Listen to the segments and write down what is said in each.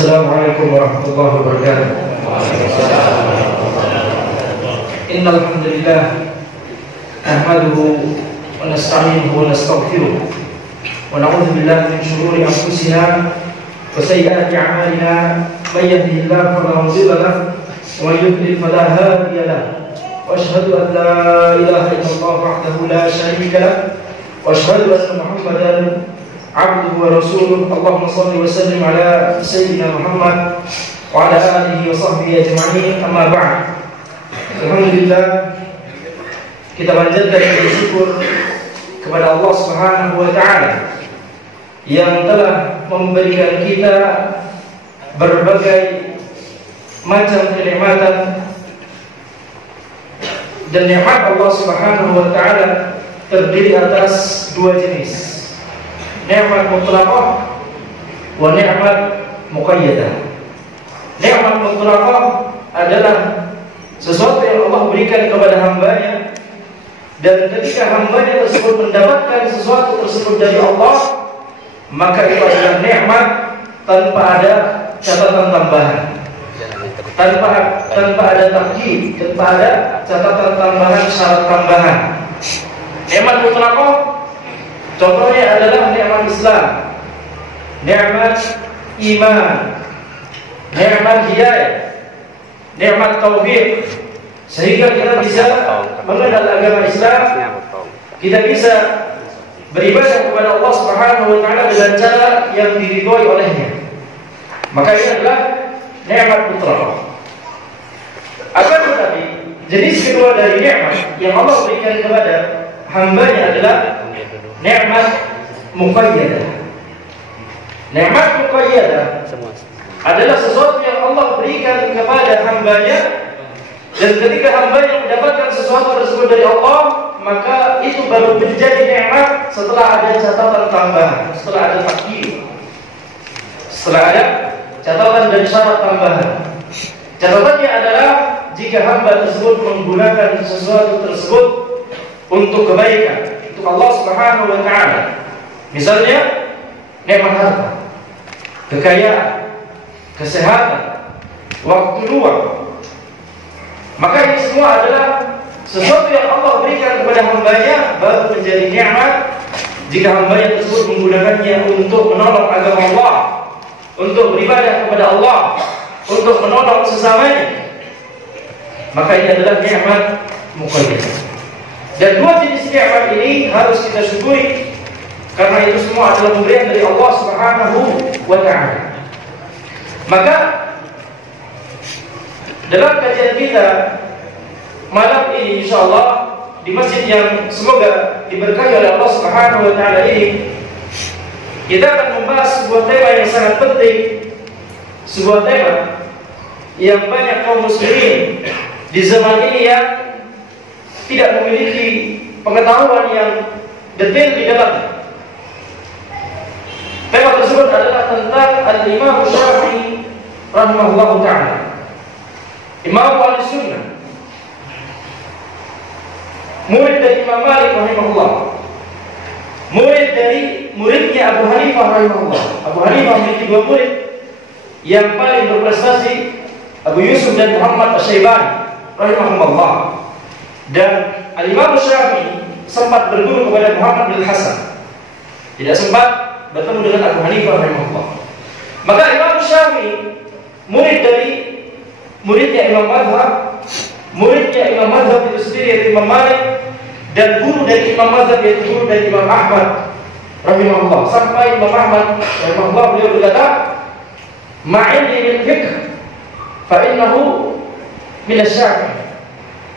Assalamualaikum warahmatullahi wabarakatuh. Innal hamdalillah nahmaduhu wa nasta'inuhu wa nastaghfiruh wa na'udzu billahi min shururi anfusina wa sayyiati a'malina may yahdihillahu fala mudilla lahu wa may yudlil fala hadiya lahu wa asyhadu an la ilaha illallah wahdahu la syarika lahu wa asyhadu anna Muhammadan abduhu wa rasuluh. Allahumma salli wa sallim ala sayyidina Muhammad wa ala alihi wa sahbihi ajma'in. Amma ba'd. Alhamdulillah, kita panjatkan syukur kepada Allah Subhanahu wa taala yang telah memberikan kita berbagai macam kenikmatan, dan nikmat Allah Subhanahu wa taala terdiri atas dua jenis, nikmat mutlaqah wa nikmat muqayyadah. Nikmat mutlaqah adalah sesuatu yang Allah berikan kepada hambanya, dan ketika hambanya tersebut mendapatkan sesuatu tersebut dari Allah, maka itu adalah nikmat tanpa ada catatan tambahan, tanpa ada takyid, tanpa ada catatan tambahan, syarat tambahan. Nikmat mutlaqah contohnya adalah nikmat Islam, nikmat iman, nikmat hidayah, nikmat tauhid, sehingga kita bisa mengenal agama Islam, kita bisa beribadah kepada Allah Subhanahu wa taala dengan cara yang diridhoi olehnya. Maka ini adalah nikmat mutlaqah. Akan tetapi jenis kedua dari nikmat yang Allah berikan kepada hambanya adalah nikmat muqayyadah. Nikmat muqayyadah adalah sesuatu yang Allah berikan kepada hambanya, dan ketika hambanya mendapatkan sesuatu tersebut dari Allah, maka itu baru menjadi nikmat setelah ada catatan tambahan, setelah ada takyid, setelah ada catatan dan syarat tambahan. Catatannya adalah jika hamba tersebut menggunakan sesuatu tersebut untuk kebaikan, untuk Allah Subhanahu wa taala. Misalnya nikmat harta, kekayaan, kesehatan, waktu luang, maka ini semua adalah sesuatu yang Allah berikan kepada hambanya, baru menjadi nikmat jika hambanya tersebut menggunakannya untuk menolong agama Allah, untuk beribadah kepada Allah, untuk menolong sesamanya. Maka ini adalah nikmat muqayyadah. Dan dua jenis nikmat ini harus kita syukuri, karena itu semua adalah pemberian dari Allah Subhanahu wa taala. Maka dalam kajian kita malam ini, insyaallah di masjid yang semoga diberkahi oleh Allah Subhanahu wa taala ini, kita akan membahas sebuah tema yang sangat penting, sebuah tema yang banyak kaum muslimin di zaman ini yang tidak memiliki pengetahuan yang detail di dalamnya. Tema tersebut adalah tentang Al-Imam Syafi'i rahimahullah ta'ala, Imam Ahlussunnah, murid dari Imam Malik rahimahullah, murid dari muridnya Abu Hanifah rahimahullah. Abu Hanifah memiliki dua murid yang paling berprestasi, Abu Yusuf dan Muhammad Asy-Syaibani rahimahullah. Dan Al-Imam Syafi'i sempat berguru kepada Muhammad bin Hasan, tidak sempat bertemu dengan Abu Hanifah rahimahullah. Maka Imam Syafi'i murid dari muridnya Imam Madhab, muridnya Imam Madhab itu sendiri yaitu Imam Malik, dan guru dari Imam Madhab yaitu guru dari Imam Ahmad rahimahullah. Sampai Imam Ahmad rahimahullah beliau berkata, "Ma'indi min fiqh fa innahu min asy-Syafi'i."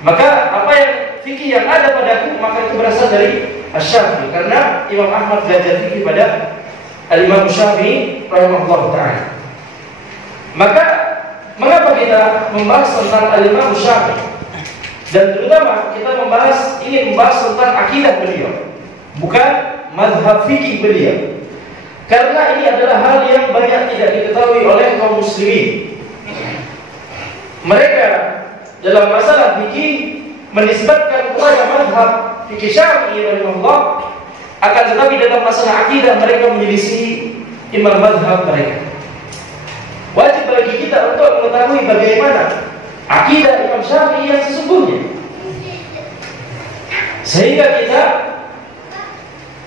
Maka apa yang fikih yang ada padaku, maka itu berasal dari Asy-Syafi'i, karena Imam Ahmad belajar fikih pada Al-Imam Syafi'i rahimahullah ta'ala. Maka mengapa kita membahas tentang Al-Imam Syafi'i, dan terutama kita ingin membahas tentang akidah beliau, bukan mazhab fikih beliau, karena ini adalah hal yang banyak tidak diketahui oleh kaum muslimin. Mereka dalam masalah fikih menisbatkan kepada mazhab fikih Syafi'i rahimahullah, akan tetapi dalam masalah akidah mereka menyelisih imam mazhab mereka. mengetahui bagaimana akidah Imam Syafi'i yang sesungguhnya, sehingga kita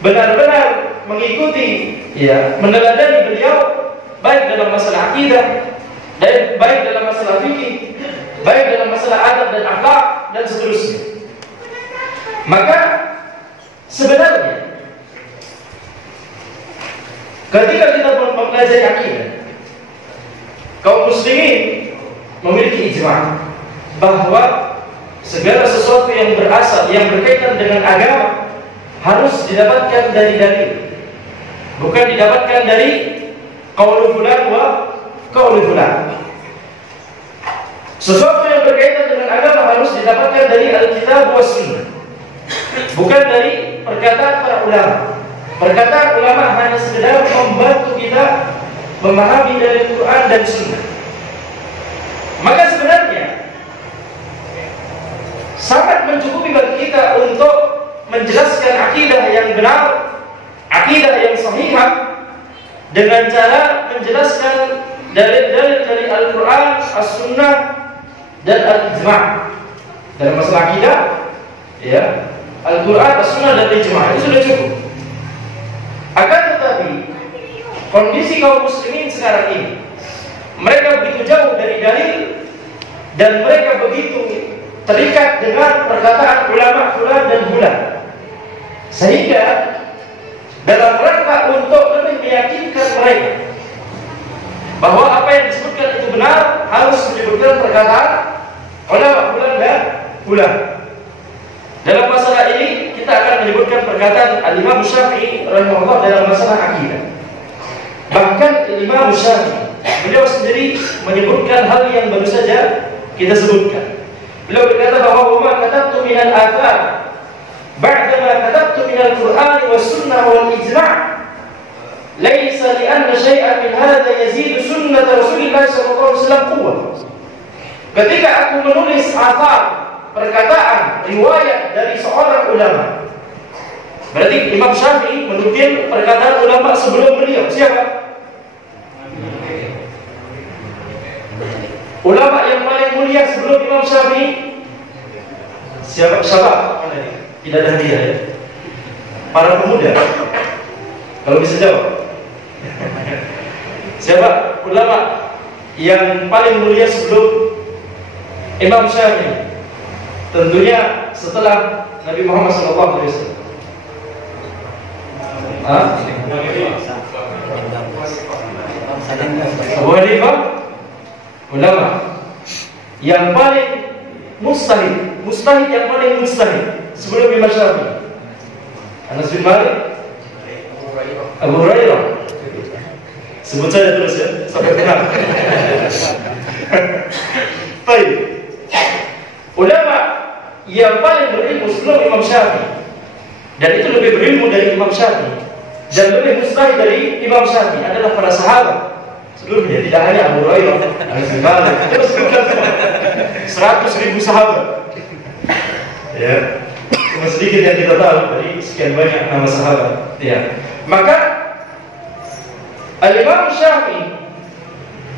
benar-benar mengikuti, ya, meneladani beliau baik dalam masalah akidah, baik dalam masalah fikih, baik dalam masalah adab dan akhlak dan seterusnya. Maka sebenarnya ketika kita mempelajari akidah, kaum muslimin memiliki ijma' bahwa segala sesuatu yang berasal, yang berkaitan dengan agama harus didapatkan dari dalil, bukan didapatkan dari qaulu fulan wa qaulu fulan. Sesuatu yang berkaitan dengan agama harus didapatkan dari Alkitab wa Sunnah, bukan dari perkataan para ulama. Perkataan ulama hanya sekedar membantu kita memahami dari Quran dan Sunnah. Maka sebenarnya sangat mencukupi bagi kita untuk menjelaskan akidah yang benar, akidah yang sahihah, dengan cara menjelaskan dalil-dalil dari Al-Quran, As-Sunnah, dan Al-Ijma'. Dalam masalah akidah, ya, Al-Quran, As-Sunnah, dan Al-Ijma' itu sudah cukup. Akan tetapi kondisi kaum muslimin sekarang ini, mereka begitu jauh dari dalil dan mereka begitu terikat dengan perkataan ulama fulan dan bulan, sehingga dalam rangka untuk lebih meyakinkan mereka bahwa apa yang disebutkan itu benar, harus menyebutkan perkataan ulama fulan dan bulan. Dalam masalah ini kita akan menyebutkan perkataan Al-Imam Syafi'i rahimahullah dalam masalah akidah. Bahkan Imam Syafi'i beliau sendiri menyebutkan hal yang baru saja kita sebutkan. Beliau berkata bahwa "Wa katabtu minal athar ba'da ma katabtu minal Qur'an was sunnah wal ijma' laysa li anna shay'an min hadha yazidu sunnah Rasulullah sallallahu alaihi wasallam quwwah." Ketika aku menulis athar, perkataan, riwayat dari seorang ulama, berarti Imam Syafi'i menukil perkataan ulama sebelum beliau. Siapa? Ulama yang paling mulia sebelum Imam Syafi'i siapa? Tidak ada hadiah, ya? Para pemuda, kalau bisa jawab. Siapa ulama yang paling mulia sebelum Imam Syafi'i? Tentunya setelah Nabi Muhammad SAW. Abu Hanifah, ulama yang paling mustahid yang paling mustahid sebelum Imam Syafi'i. Anas bin Malik, Abu Hurairah. Sebut saja terus, ya, sampai kenal. Baik. Ulama yang paling berilmu sebelum Imam Syafi'i, dan itu lebih berilmu dari Imam Syafi'i dan lebih mustahid dari Imam Syafi'i, adalah para sahabat sebelumnya. Tidak hanya Abu Hurairah, Anas bin Malik, kita sebutkan semua 100.000 sahabat, ya, cuma sedikit yang kita tahu dari sekian banyak nama sahabat, ya. Maka Al-Imam Syafi'i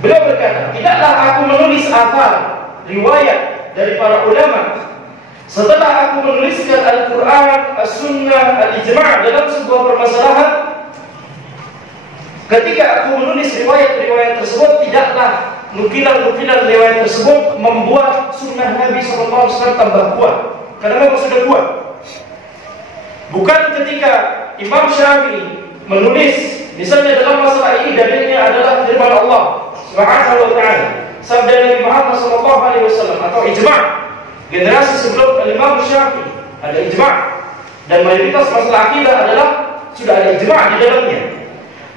beliau berkata, tidaklah aku menulis athar, riwayat dari para ulama setelah aku menuliskan Al-Quran, As-Sunnah, Al-Ijma' dalam sebuah permasalahan. Ketika aku menulis riwayat-riwayat tersebut, tidaklah nukilan-nukilan riwayat tersebut membuat sunnah Nabi SAW tambah kuat, karena memang sudah kuat. Bukan ketika Imam Syafi'i menulis, misalnya dalam masalah ini dalilnya adalah firman Allah Subhanahu wa ta'ala, sabda Nabi Muhammad SAW, atau ijma'. Generasi sebelum Imam Syafi'i ada ijma', dan mayoritas masalah akidah adalah sudah ada ijma' di dalamnya.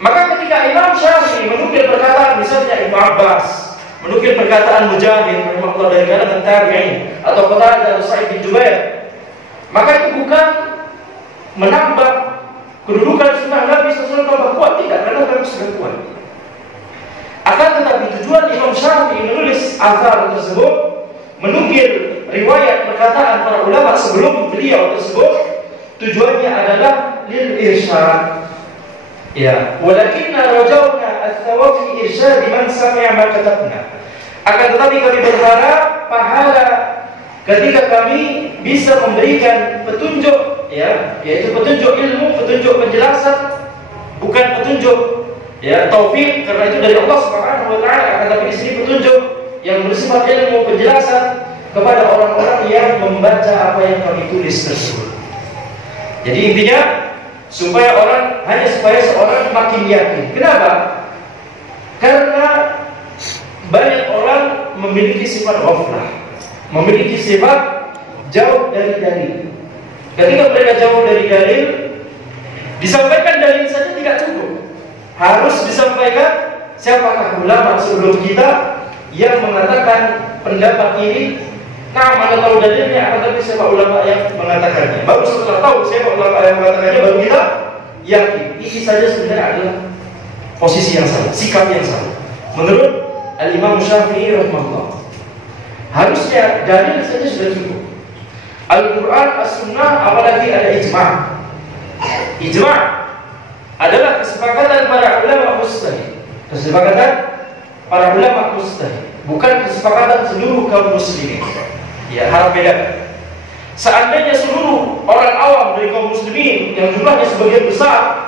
Maka ketika Imam Syafi'i menukil perkataan, misalnya Ibnu Abbas menukil perkataan Mujahid rahimahullah dari kalangan tabi'in, atau Qatadah atau Sa'id bin Jubair, maka itu bukan menambah kedudukan sunnah Nabi SAW tambah kuat, tidak, karena memang sudah kuat. Akan tetapi tujuan Imam Syafi'i menulis athar tersebut, menukil riwayat perkataan para ulama sebelum beliau tersebut, tujuannya adalah lil irsyad. Ya, walakinna rajawna al-thawab fi irsyad man sami'a ma katabna. Akan tetapi kami berharap pahala ketika kami bisa memberikan petunjuk, ya, yaitu petunjuk ilmu, petunjuk penjelasan, bukan petunjuk taufik, karena itu dari Allah Subhanahu wa taala. Akan tetapi di sini petunjuk yang bersifat ilmu, penjelasan kepada orang-orang yang membaca apa yang kami tulis tersebut. Jadi intinya supaya seorang makin yakin. Kenapa? Karena banyak orang memiliki sifat ghaflah, memiliki sifat jauh dari dalil. Ketika mereka jauh dari dalil, disampaikan dalil saja tidak cukup. Harus disampaikan siapakah ulama sebelum kita yang mengatakan pendapat ini. Nah, mana tahu dalilnya, akan tapi siapa ulama yang mengatakannya. Baru setelah tahu siapa ulama yang mengatakannya, baru kita yakin. Ini saja sebenarnya adalah posisi yang salah, sikap yang salah. Menurut Al-Imam Syafi'i rahimahullah, harusnya dalil saja sudah cukup. Al-Quran, As-Sunnah, apalagi ada ijma'. Ijma' adalah kesepakatan para ulama mujtahid. Kesepakatan para ulama mujtahid, bukan kesepakatan seluruh kaum muslimin. Ya, hal beda. Seandainya seluruh orang awam dari kaum muslimin yang jumlahnya sebagian besar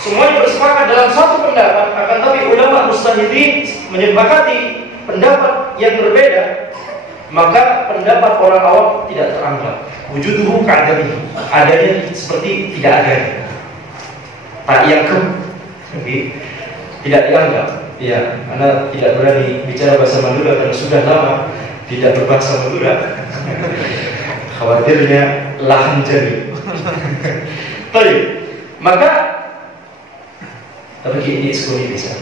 semuanya bersepakat dalam satu pendapat, akan tapi ulama mujtahidin menyepakati pendapat yang berbeda, maka pendapat orang awam tidak teranggap. Wujuduhu ka'adami, adanya seperti tidak ada. Tak yakin, tidak dianggap. Ya, Anda tidak berani bicara bahasa Madura karena sudah lama tidak berbahasa Madura. Khawatirnya lahan jadi. Baik, maka tapi ini sekali bisa.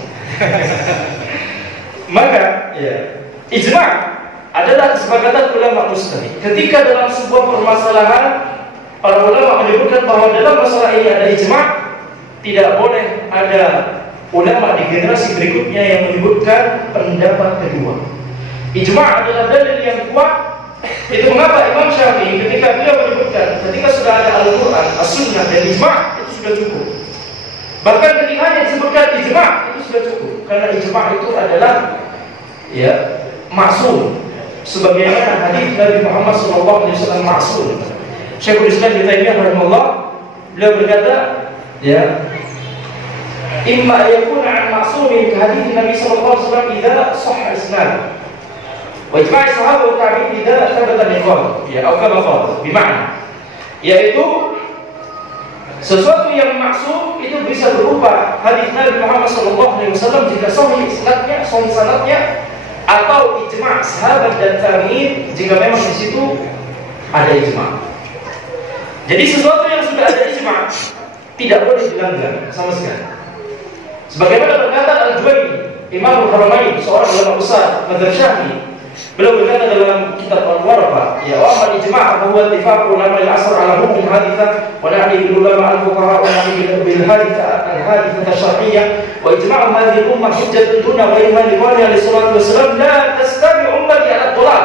Maka ya, ijma' adalah kesepakatan ulama mujtahid. Ketika dalam sebuah permasalahan para ulama menyebutkan bahwa dalam masalah ini ada ijma', tidak boleh ada ulama di generasi berikutnya yang menyebutkan pendapat kedua. Ijma' adalah dalil yang kuat. Itu mengapa Imam Syafi'i ketika beliau menyebutkan ketika sudah ada Al-Quran, As-Sunnah dan ijma' itu sudah cukup. Bahkan ketika hanya disebutkan ijma' itu sudah cukup, karena ijma' itu adalah ya maksum, sebagaimana hadis Nabi Muhammad SAW maksum. Syekhul Islam Ibnu Taimiyah rahimahullah, beliau berkata, ya, imma yakuna an ma'sumin hadis Nabi SAW idza sahha isnad wa ijma' sahabat wa tabi'in idza thabata niqal, ya, atau kama qala, bermakna yaitu sesuatu yang maksum itu bisa berupa hadis Nabi Muhammad SAW jika sahih isnadnya, sahih sanadnya, atau ijma' sahabat dan tabi'in jika memang di situ ada ijma'. Jadi sesuatu yang sudah ada ijma' tidak boleh dilanggar sama sekali. Sebagaimana berkata Al-Juwayni, Imam Al-Haramain, seorang ulama besar madzhab Syafi'i, beliau berkata dalam kitab Al-Waraqah, ya, wa amal ijma' huwa ittifaqu ulama al-'asr 'ala hukm al-haditsah wa na'ni bil ulama al-fuqaha wa na'ni bil haditsah asy-syar'iyyah wa ijma'u hadhihi al-ummah hujjatun duna wa imma li qawli sallallahu alaihi wasallam la tastabi ummati 'ala ad-dhalal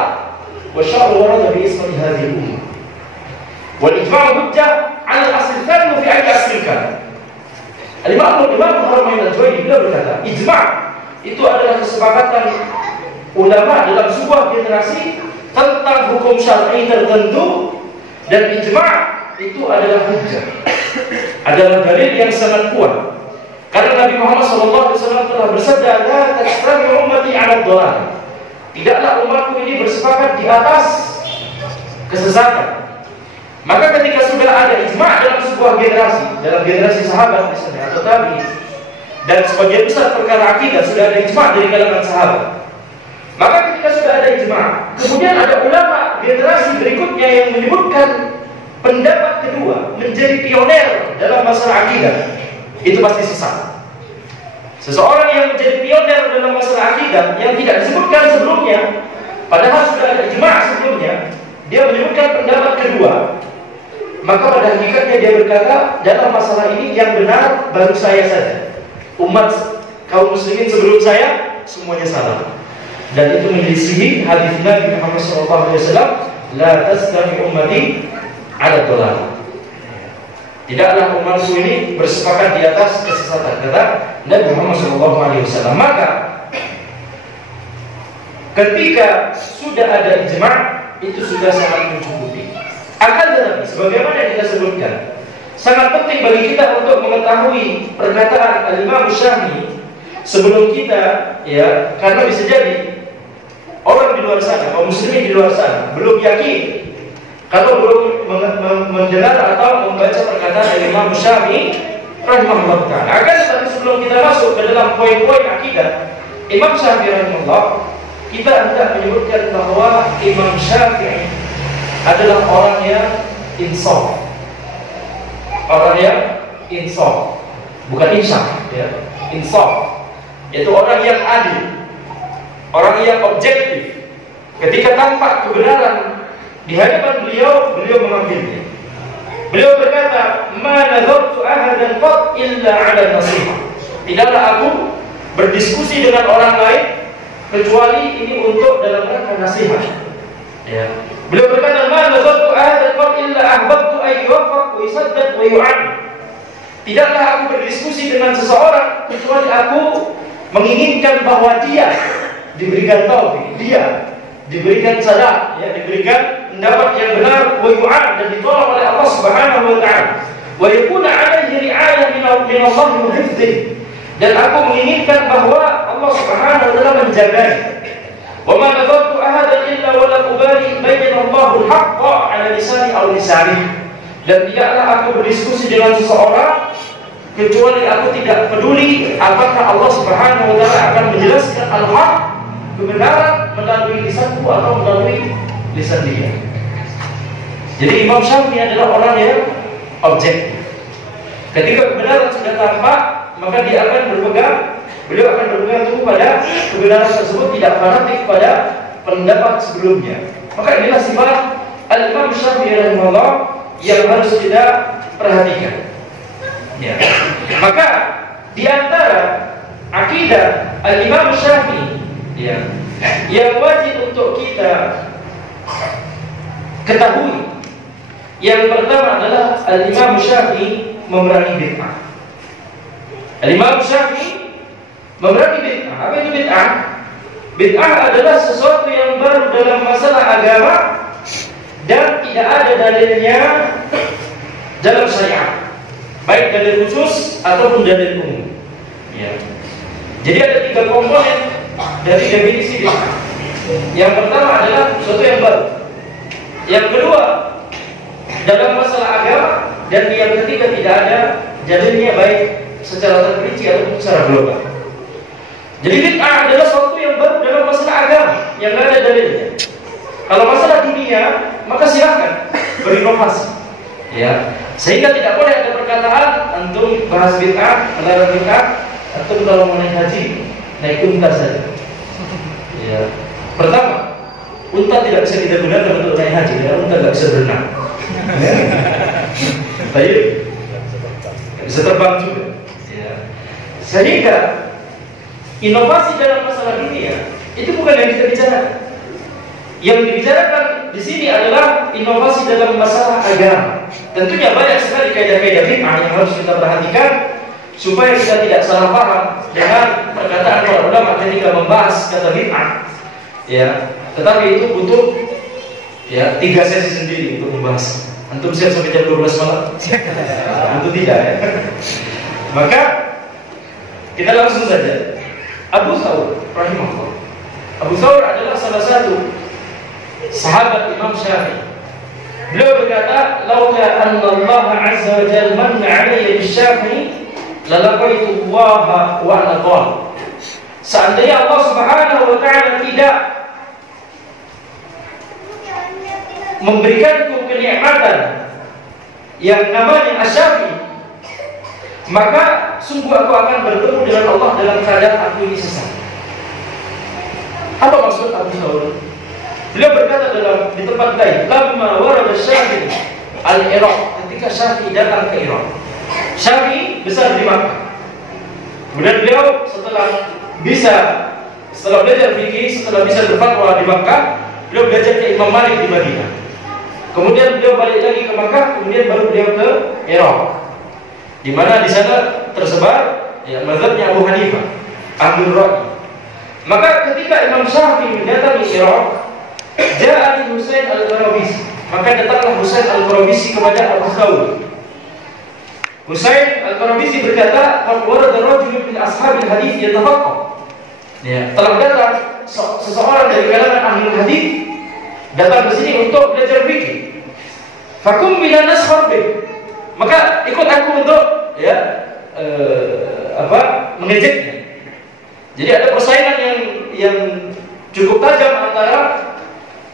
wa syar'u warada bi ismi hadhihi al-ummah wal ijma'u hujjah 'ala al-asl al-thani fi ayyi asl kana. Al-Imam Al-Haramain Al-Juwayni beliau berkata, ijma' itu adalah kesepakatan ulama dalam sebuah generasi tentang hukum syar'i tertentu, dan ijma' itu adalah hujjah, adalah dalil yang sangat kuat. Karena Nabi Muhammad SAW telah bersabda, la tastabi'u ummati 'ala ad-dhalal, tidaklah umatku ini bersepakat di atas kesesatan. Maka ketika sudah ada ijma' dalam sebuah generasi, dalam generasi sahabat misalnya atau tabi'in, dan sebagian besar perkara akidah sudah ada ijma' dari kalangan sahabat, maka ketika sudah ada ijma', kemudian ada ulama generasi berikutnya yang menyebutkan pendapat kedua menjadi pioner dalam masalah akidah, itu pasti sesat. Seseorang yang menjadi pioner dalam masalah akidah yang tidak disebutkan sebelumnya, padahal sudah ada ijma' sebelumnya, dia menyebutkan pendapat kedua, maka pada hakikatnya dia berkata, dalam masalah ini yang benar baru saya saja, umat kaum muslimin sebelum saya semuanya salah. Dan itu menyelisihi hadis Nabi Muhammad SAW, la tastabi ummati 'ala ad-dhalal, tidaklah umatku ini bersepakat di atas kesesatan, kata Nabi Muhammad SAW. Maka Ketika sudah ada ijma', itu sudah sangat mencukupi. Akan tetapi, sebagaimana yang kita sebutkan, sangat penting bagi kita untuk mengetahui perkataan Al-Imam Syafi'i sebelum kita, ya, karena bisa jadi orang di luar sana, kaum muslimin di luar sana belum yakin kalau belum mendengar atau membaca perkataan Al-Imam Syafi'i rahimahullah ta'ala. Akan tetapi sebelum kita masuk ke dalam poin-poin akidah Imam Syafi'i rahimahullah, kita hendak menyebutkan bahwa Imam Syafi'i adalah orang yang insaf. Orang yang insaf, bukan insaf, ya. Insaf, yaitu orang yang adil, orang yang objektif. Ketika tampak kebenaran di hadapan beliau, beliau mengambilnya. Beliau berkata, "Ma nadhartu ahadan qat illa 'ala nasihah." Tidaklah aku berdiskusi dengan orang lain kecuali ini untuk dalam rangka nasihat. Ya. Beliau berkata, "Ma nazartu ahadan qad illa ahbabtu an yuwaffaq wa yusaddad wa yu'an." Tidaklah aku berdiskusi dengan seseorang kecuali aku menginginkan bahwa dia diberikan taufik, dia diberikan sadaq, ya, diberikan pendapat yang benar, wa yu'an, dan ditolong oleh Allah Subhanahu wa ta'ala. Wa yakuna 'alaihi ri'ayah min Allah wa hifdzi. Dan aku menginginkan bahwa Allah Subhanahu wa ta'ala menjaganya. Wa ma nadhartu ahadan illa wa la ubali bayyana Allahu al-haqqa 'ala lisani aw lisani. Dan tidaklah aku berdiskusi dengan seseorang kecuali aku tidak peduli apakah Allah Subhanahu wa ta'ala akan menjelaskan al-haq, kebenaran, melalui lisanku atau melalui lisan dia. Jadi Imam Syafi'i adalah orang yang objektif. Ketika kebenaran sudah tampak, maka dia akan berpegang, beliau akan berpegang teguh pada kebenaran tersebut, tidak fanatik pada pendapat sebelumnya. Maka inilah sifat Al-Imam Syafi'i rahimahullah yang harus kita perhatikan. Ya. Maka di antara akidah Al-Imam Syafi'i, ya, yang wajib untuk kita ketahui, yang pertama adalah Al-Imam Syafi'i memerangi bid'ah. Al-Imam Syafi'i memerangi bid'ah. Apa itu bid'ah? Bid'ah adalah sesuatu yang baru dalam masalah agama dan tidak ada dalilnya dalam syariat, baik dalil khusus ataupun dalil umum. Ya. Jadi ada 3 komponen dari definisi bid'ah. Yang pertama adalah sesuatu yang baru. Yang kedua, dalam masalah agama, dan yang ketiga tidak ada dalilnya baik secara terperinci ataupun secara global. Jadi bid'ah adalah sesuatu yang baru dalam masalah agama yang tidak ada dalilnya. Kalau masalah dunia, maka silakan berinovasi. Ya, sehingga tidak boleh ada perkataan antum bahas bid'ah, melarang bid'ah, antum kalau mau naik haji naik unta saja. Ya. Pertama, unta tidak bisa kita gunakan untuk naik haji, karena unta tidak bisa berenang. Baik, bisa terbang juga. Ya. Sehingga inovasi dalam masalah dunia itu bukan yang kita bicarakan. Yang dibicarakan di sini adalah inovasi dalam masalah agama. Tentunya banyak sekali kaidah-kaidah bid'ah yang harus kita perhatikan supaya kita tidak salah paham dengan perkataan para ulama ketika membahas kata bid'ah. Ya, tetapi itu butuh 3 sesi sendiri untuk membahas. Antum siap sampai jam 12 malam? Tentu tidak, ya. Maka kita langsung saja. Abu Thawr rahimahullah. Abu Thawr adalah salah satu sahabat Imam Syafi'i. Beliau berkata, "Laula anna Allah 'azza wa jalla manna 'alayya bis-Syafi'i, la laqaitu Allah wa ana dhal." Seandainya Allah Subhanahu wa ta'ala tidak memberikanku kenikmatan yang namanya Asy-Syafi'i, maka sungguh aku akan bertemu dengan Allah dalam keadaan aku ini sesat. Apa maksud Abu Thawr? Beliau berkata di tempat lain, "Lamma warada Syafi'i al-Iraq," ketika Syafi'i datang ke Irak. Syafi'i besar di Makkah. Kemudian beliau setelah belajar fikih, setelah bisa berfatwa di Makkah, beliau belajar ke Imam Malik di Madinah. Kemudian beliau balik lagi ke Makkah, kemudian baru beliau ke Irak, di mana di sana tersebar mazhabnya Abu Hanifah, Ahlul Ra'i. Maka ketika Imam Syafi'i mendatangi Irak, Ja'a Husain al-Qarabisi, maka datanglah Husain al-Qarabisi kepada Abu Thawr. Husain al-Qarabisi berkata, "Qad warada rajulun min ashabil hadits yatafaqqah." Ya, telah datang seseorang dari kalangan ahli hadis datang ke sini untuk belajar fikih. Fakum bila naskhar bih. Maka ikut aku untuk mengejeknya. Jadi ada persaingan yang cukup tajam antara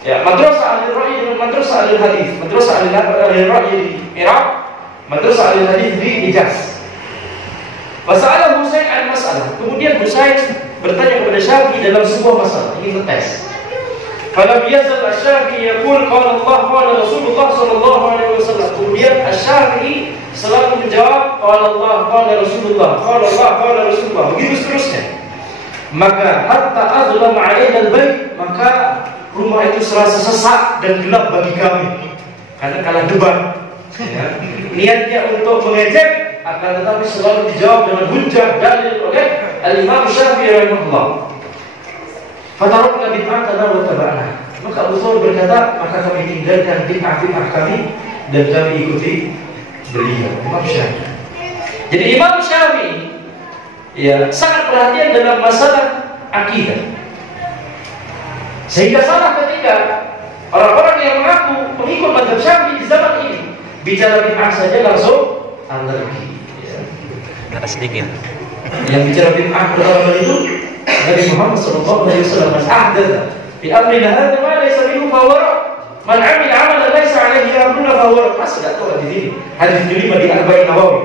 madrasah ahli ra'yi dengan madrasah ahli hadis. Madrasah ahli ra'yi di Irak, madrasah ahli hadis di Hijaz. Fasalah Husain an masalah. Kemudian Husain bertanya kepada Syafi'i dalam sebuah masalah, ingin ngetes. Falam yazal Asy-Syafi'i yaqul qala Allah qala Rasulullah sallallahu alaihi wasallam. Kemudian Asy-Syafi'i selalu menjawab qala Allah qala Rasulullah, qala Allah qala Rasulullah, begitu seterusnya. Maka hatta azlam 'alaina al-bait, maka rumah itu serasa sesak dan gelap bagi kami karena kalah debat. Ya. Niatnya untuk mengejek, akan tetapi selalu dijawab dengan hujjah dalil oleh Al-Imam Syafi'i rahimahullah. Fatarukna bid'atana wa taba'na. Maka Abu Thawr berkata, maka kami tinggalkan bid'ah kami dan kami ikuti beliau, Imam Syafi'i. Jadi Imam Syafi'i sangat perhatian dalam masalah akidah. Sehingga salah ketika orang-orang yang mengaku pengikut mazhab Syafi'i di zaman ini bicara bid'ah saja langsung alergi. Ada sedikit. Yang bicara bid'ah pertama itu Nabi Muhammad sallallahu alaihi wasallam ahdatha fi amrina hadza ma laysa minhu fawara. Man 'amila 'amalan laysa 'alaihi amruna fawara. Masih enggak tahu di sini. Hadis kelima di Arba'in Nawawi.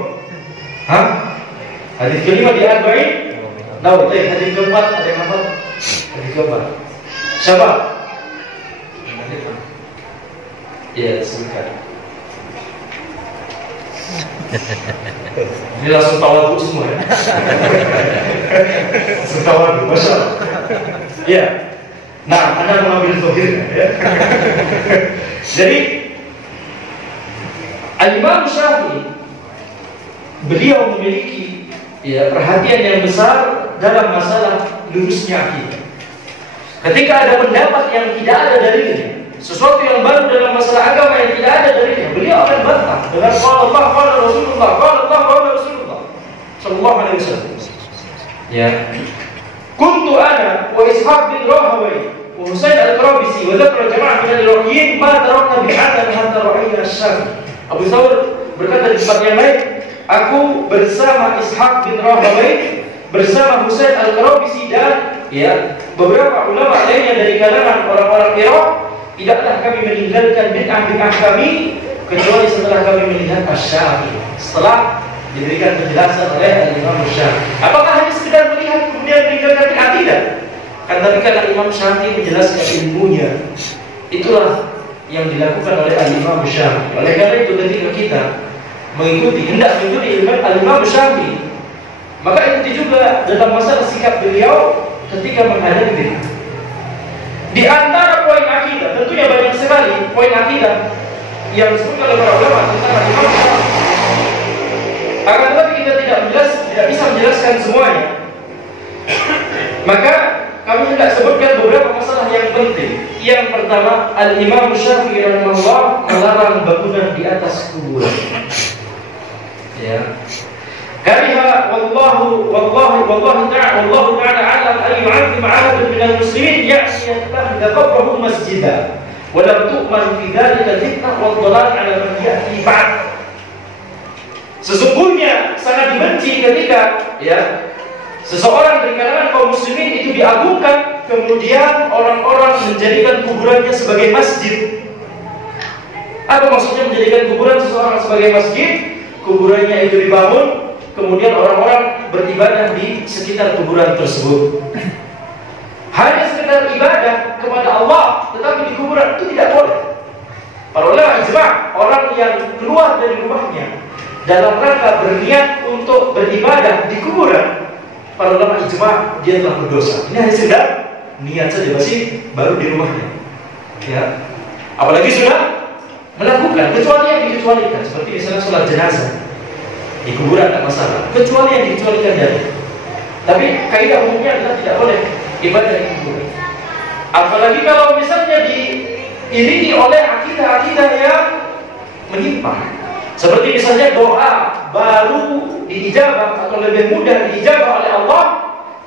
Hadis kelima di Arba'in Nawawi. Hadis keempat ada yang hafal? Hadis keempat. Siapa? Ya, sebutkan. Ini langsung tawadhu semua ya. Langsung tawadhu, Masya Allah. Ya. Nah, Anda mengambil zahirnya ya. Jadi Al-Imam Syafi'i beliau memiliki perhatian yang besar dalam masalah lurusnya akidah. Ketika ada pendapat yang tidak ada dalilnya, sesuatu yang baru dalam masalah agama yang tidak ada dalilnya, beliau akan bantah dengan qala Allah qala Rasulullah, qala Allah qala Rasulullah sallallahu alaihi wasallam. Ya. Kuntu ana wa Ishaq bin Rahawayh wa Husain al-Qarabisi wa dzakara jama'ah min al-Iraqiyyin ma tarakna bi'atan hatta ra'ayna asy-Syafi'i. Abu Thawr berkata di tempat yang lain, aku bersama Ishaq bin Rahawayh, bersama Husain al-Qarabisi dan beberapa ulama lainnya dari kalangan orang-orang Irak, tidaklah kami meninggalkan bid'ah kami kecuali setelah kami melihat Asy-Syafi'i. Setelah diberikan penjelasan oleh Imam Syafi'i. Apakah hanya sekedar melihat kemudian meninggalkan bid'ah? Tidak. Kan tadi kata Imam Syafi'i menjelaskan ilmunya. Itulah yang dilakukan oleh Imam Syafi'i. Oleh karena itu ketika kita hendak mengikuti ilmu Imam Syafi'i, maka ikuti juga dalam masalah sikap beliau ketika menghadapi bid'ah. Di antara poin akidah, tentunya banyak sekali poin akidah yang disebutkan oleh para ulama tentang Imam Syafi'i. Akan tetapi kita tidak bisa menjelaskan semuanya. Maka kami hendak sebutkan beberapa masalah yang penting. Yang pertama, Al-Imam Syafi'i rahimahullah melarang bangunan di atas kuburan. Ya. Kariha wallahu ta'ala alam an yu'azzim 'ahadan min al-muslimin ya'ni yattakhidha qabrahu masjidan wa lam tu'man fi dhalika fitnah wa dhalal 'ala man ya'ti ba'd. Sesungguhnya sangat dibenci ketika seseorang dari kalangan kaum muslimin itu diagungkan, kemudian orang-orang menjadikan kuburannya sebagai masjid. Apa maksudnya menjadikan kuburan seseorang sebagai masjid? Kuburannya itu dibangun, kemudian orang-orang beribadah di sekitar kuburan tersebut. Hanya sekedar ibadah kepada Allah, tetapi di kuburan itu tidak boleh. Para ulama ijma', orang yang keluar dari rumahnya dalam rangka berniat untuk beribadah di kuburan, para ulama ijma' dia telah berdosa. Ini hanya sekedar niat saja, masih baru di rumahnya. Ya. Apalagi sudah melakukan, kecuali yang dikecualikan, seperti misalnya sholat jenazah di kuburan tidak masalah, kecuali yang dikecualikan dari. Tapi kaidah umumnya adalah tidak boleh ibadah di kuburan. Apalagi kalau misalnya diiringi oleh akidah-akidah yang menyimpang. Seperti misalnya doa baru diijabah atau lebih mudah diijabah oleh Allah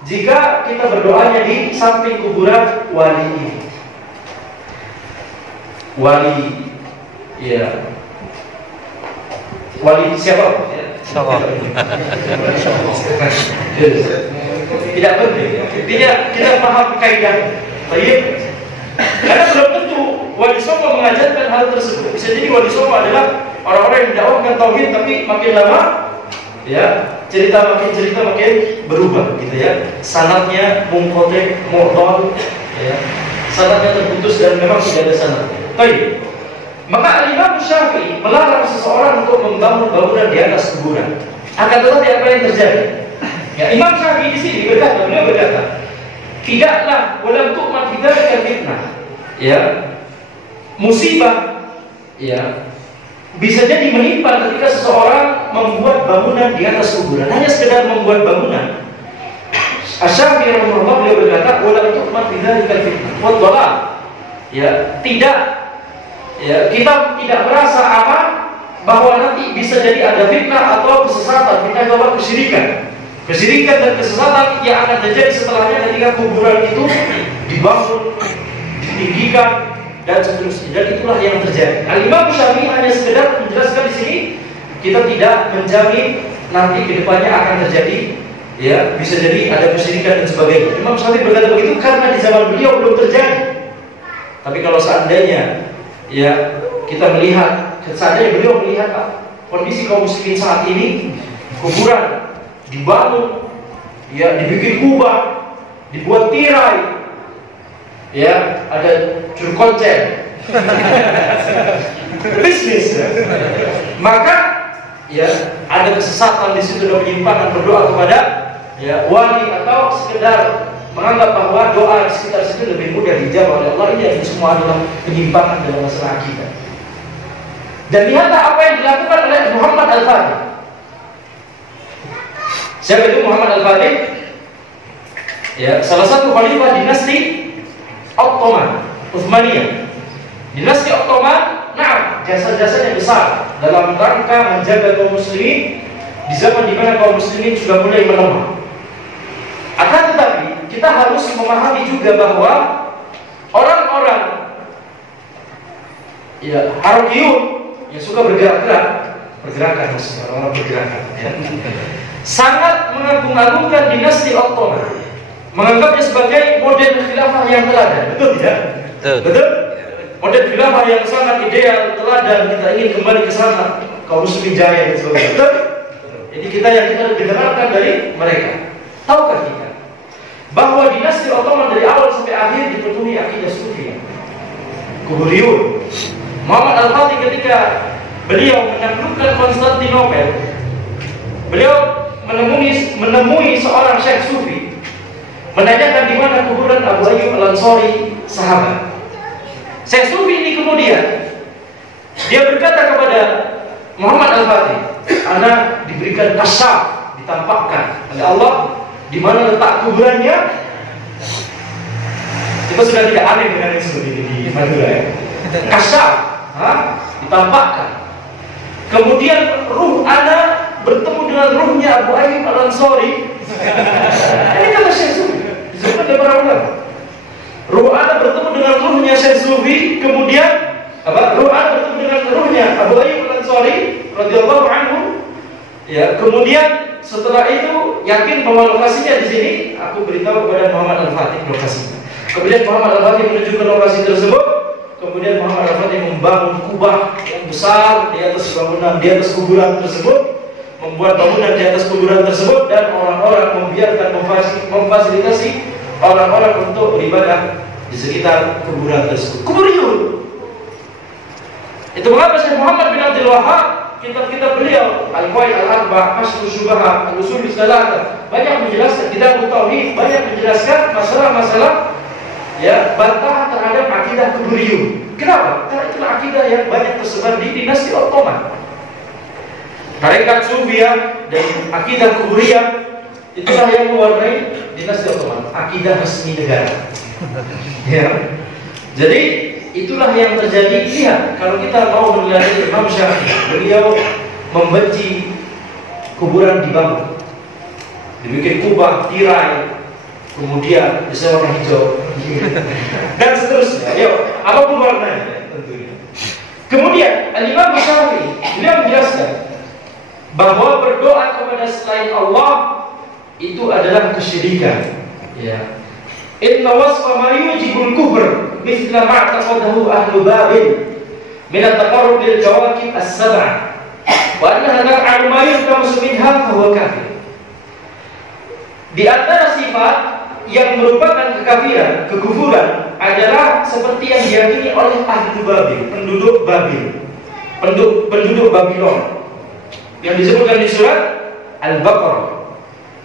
jika kita berdoanya di samping kuburan wali ini. Wali, ya. Wali siapa? Tidak penting. Intinya kita paham kaidah. Baik. Karena belum tentu wali songo mengajarkan hal tersebut. Bisa jadi wali songo adalah orang-orang yang mendakwahkan tauhid, tapi makin lama ya cerita makin berubah gitu ya. Sanadnya munqati, mu'dal ya. Sanadnya terputus dan memang tidak ada sanadnya. Baik. Maka Imam Syafi'i melarang seseorang untuk membangun bangunan di atas kuburan. Akan tetapi apa yang terjadi? Ya, Imam Syafi'i di sini beliau berkata, tidaklah walam tu'man fidzalika fitnah. Ya. Musibah ya bisa jadi menimpa ketika seseorang membuat bangunan di atas kuburan. Hanya sekedar membuat bangunan. Asy-Syafi'i rahimahullah beliau berkata, walam tu'man fidzalika fitnah. Wa dhalal. Ya, tidak. Ya, kita tidak merasa aman bahwa nanti bisa jadi ada fitnah atau kesesatan, fitnah atau kesyirikan. Kesyirikan dan kesesatan yang akan terjadi setelahnya ketika kuburan itu dibangun, ditinggikan dan seterusnya. Dan itulah yang terjadi. Al-Imam Syafi'i hanya sekedar menjelaskan di sini, kita tidak menjamin nanti ke depannya akan terjadi, ya, bisa jadi ada kesyirikan dan sebagainya. Imam Syafi'i berkata begitu karena di zaman beliau belum terjadi. Tapi kalau seandainya ya kita melihat, seandainya beliau melihat kondisi kaum muslimin saat ini, kuburan dibangun, ya dibikin kubah, dibuat tirai, ya ada curkoncen, bisnis, ya. Maka ya ada kesesatan di situ dan penyimpangan berdoa kepada ya wali atau sekedar menganggap bahwa doa di sekitar situ lebih mudah dijawab oleh Allah. Ini semua adalah penyimpangan dalam masalah akidah. Dan lihatlah apa yang dilakukan oleh Muhammad Al-Fatih. Siapa itu Muhammad Al-Fatih? Ya, salah satu khalifah dinasti Ottoman, Utsmaniyah. Dinasti Ottoman, nah, jasa-jasanya besar dalam rangka menjaga kaum muslimin di zaman di mana kaum muslimin sudah mulai melemah. Akan tetapi kita harus memahami juga bahwa orang-orang ya Harokiyun yang suka pergerakan maksudnya orang-orang bergerakan ya, sangat mengagung-agungkan dinasti Ottoman, menganggapnya sebagai model khilafah yang teladan. Betul tidak? Betul? Model khilafah yang sangat ideal, teladan, kita ingin kembali ke sana, kaum muslimin jaya dan sebagainya. Betul? Jadi kita dengarkan dari mereka. Tahukah kita bahwa dinasti Ottoman dari awal sampai akhir dipenuhi akidah sufi, kuburiyun. Muhammad Al-Fatih ketika beliau menaklukkan Konstantinopel, beliau menemui seorang syekh sufi, menanyakan di mana kuburan Abu Ayyub Al-Ansari sahabat. Syekh sufi ini kemudian dia berkata kepada Muhammad Al-Fatih, "Ana diberikan kasyaf, ditampakkan oleh Allah di mana letak kuburannya." Kita sudah tidak aneh dengan yang seperti ini di Madura ya. Kasyaf, ditampakkan. Kemudian ruh ana bertemu dengan ruhnya Abu Ayyub Al-Ansari. Ini kata Syekh Sufi, disebut oleh para ulama. Ruh ana bertemu dengan ruhnya Syekh Sufi, kemudian ruh ana bertemu dengan ruhnya Abu Ayyub Al-Ansari radhiyallahu anhu. Ya, kemudian setelah itu yakin bahwa lokasinya di sini, aku beritahu kepada Muhammad Al-Fatih lokasinya. Kemudian Muhammad Al-Fatih menuju ke lokasi tersebut. Kemudian Muhammad Al-Fatih membangun kubah yang besar di atas bangunan, di atas kuburan tersebut, membuat bangunan di atas kuburan tersebut, dan orang-orang membiarkan memfasilitasi orang-orang untuk beribadah di sekitar kuburan tersebut. Kuburiyun. Itu mengapa Syekh Muhammad bin Abdul Wahhab, kitab-kitab beliau Al-Qawaid Al-Arba'ah, Kasrul Syubhat, Al-Usul Tsalatsa, banyak menjelaskan, kitab Tauhid banyak menjelaskan masalah-masalah ya bantahan terhadap akidah kuburiyun. Kenapa? Karena itulah akidah yang banyak tersebar di dinasti Ottoman. Tarekat Sufiyah dan akidah kuburiyah itulah yang mewarnai dinasti Ottoman, akidah resmi negara. Ya. Jadi itulah yang terjadi. Lihat, kalau kita mau melihat Imam Syafi'i, beliau membenci kuburan dibangun, dibikin kubah, tirai, kemudian bisa warna hijau, dan seterusnya. Ayo, apapun warnanya tentunya. Kemudian Imam Syafi'i beliau menjelaskan bahwa berdoa kepada selain Allah itu adalah kesyirikan. Ya. Inna wasfa ma yujibul kufr mithla ma taqadahu ahlu Babil min at-taqarrub lil kawakib as-sab'ah wa annaha taf'alu ma yultamas minha fa huwa kafir. Di antara sifat yang merupakan kekafiran, kekufuran adalah seperti yang diyakini oleh ahlu Babil, penduduk Babil, penduduk Babylon, yang disebutkan di surat Al-Baqarah,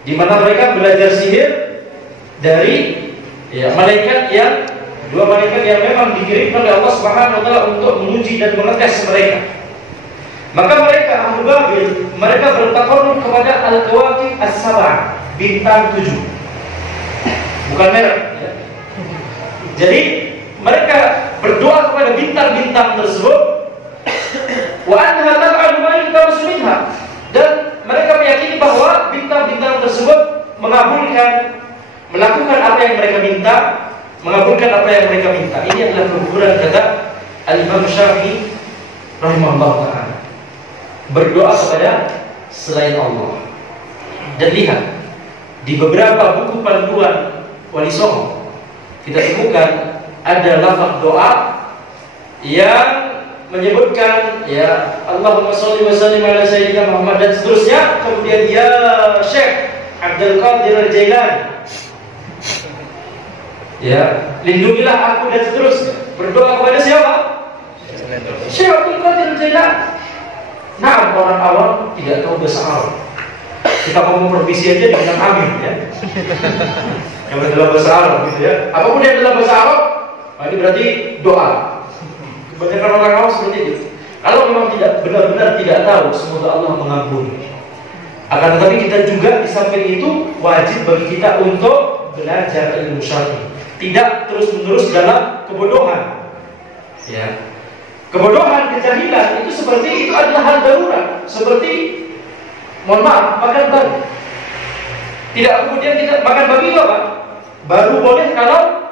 di mana mereka belajar sihir dari dua malaikat yang memang dikirimkan oleh Allah Subhanahu wa taala untuk menguji dan mengetes mereka. Maka mereka ahlu Babil, mereka bertakarrub kepada al-kawakib as-sab'ah, bintang 7. Bukan merek, ya. Jadi mereka berdoa kepada bintang-bintang tersebut, wa anha taf'alu ma yultamas minha, dan mereka meyakini bahwa bintang-bintang tersebut melakukan apa yang mereka minta, mengabulkan apa yang mereka minta. Ini adalah kekufuran, kata Al-Imam Syafi'i rahimahullah ta'ala. Berdoa kepada selain Allah. Dan lihat, di beberapa buku panduan Wali Songo kita temukan ada lafaz doa yang menyebutkan ya Allahumma sholli wa sallim ala sayyidina Muhammad dan seterusnya. Kemudian ya Syekh Abdul Qadir Al-Jailani, ya lindungilah aku dan seterusnya. Berdoa kepada siapa? Syekh Abdul Qadir Al-Jailani. Nah, orang awam tidak tahu bahasa Arab. Kita ngomong permisi aja dengan amin, ya. Yang dalam bahasa Arab, gitu ya. Apapun yang dalam bahasa Arab, ini berarti doa. Kebanyakan orang awam seperti itu. Kalau memang tidak benar-benar tidak tahu, semoga Allah mengampuni. Akan tetapi kita juga di samping itu wajib bagi kita untuk belajar ilmu syar'i. Tidak terus-menerus dalam kebodohan. Ya. Kebodohan, kejahilan itu seperti itu adalah hal darurat. Seperti mohon maaf, makan baru. Tidak kemudian kita makan babi itu apa? Baru boleh kalau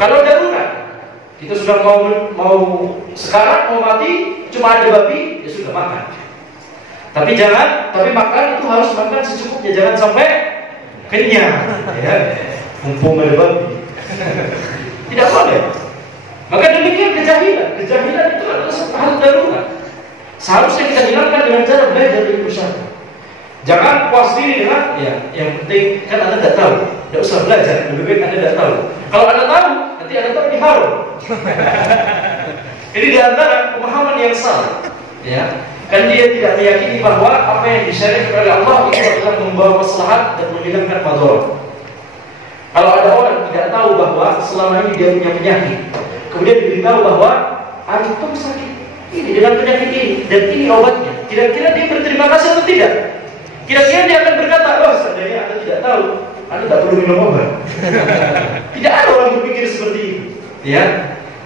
darurat. Kita sudah mau sekarang mau mati, cuma ada babi, ya sudah makan. Tapi makan itu harus makan secukupnya, jangan sampai kenyang. Ya, mumpung ada babi. Tidak boleh. Maka demikian kejahilan. Kejahilan itu adalah hal darurat. Seharusnya kita hilangkan dengan cara belajar ilmu syar'i. Jangan puas diri dengan yang penting kan Anda tidak tahu, tidak usah belajar, lebih baik Anda tidak tahu. Kalau Anda tahu, nanti Anda tahu diharum. Ini diantara pemahaman yang salah. Ya, kan dia tidak meyakini bahwa apa yang disyariatkan oleh Allah itu adalah membawa maslahat dan menghilangkan madarat. Kalau ada orang tidak tahu bahwa selama ini dia punya penyakit, kemudian diberitahu bahwa antum sakit ini dengan penyakit ini dan ini obatnya, kira-kira dia berterima kasih atau tidak? Kira-kira dia akan berkata, oh seandainya Anda tidak tahu, Anda tidak perlu minum obat. Tidak ada orang berpikir seperti itu. Ya,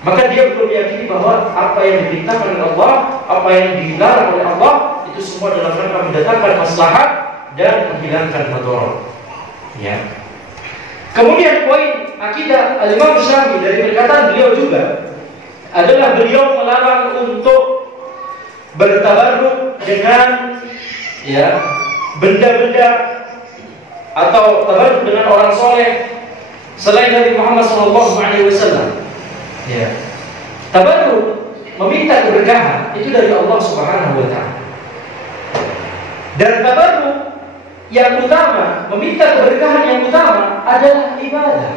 maka dia perlu meyakini bahwa apa yang diperintahkan oleh Allah, apa yang dilarang oleh Allah, itu semua dalam rangka mendatangkan maslahat dan menghilangkan madarat. Ya. Kemudian poin akidah Al-Imam Syafi'i dari perkataan beliau juga adalah beliau melarang untuk bertabarruk dengan benda-benda atau tabarruk dengan orang soleh selain Nabi Muhammad SAW. Ya, tabarruk meminta keberkahan itu dari Allah Subhanahu wa taala. Dan tabarruk yang utama, meminta keberkahan yang utama adalah ibadah.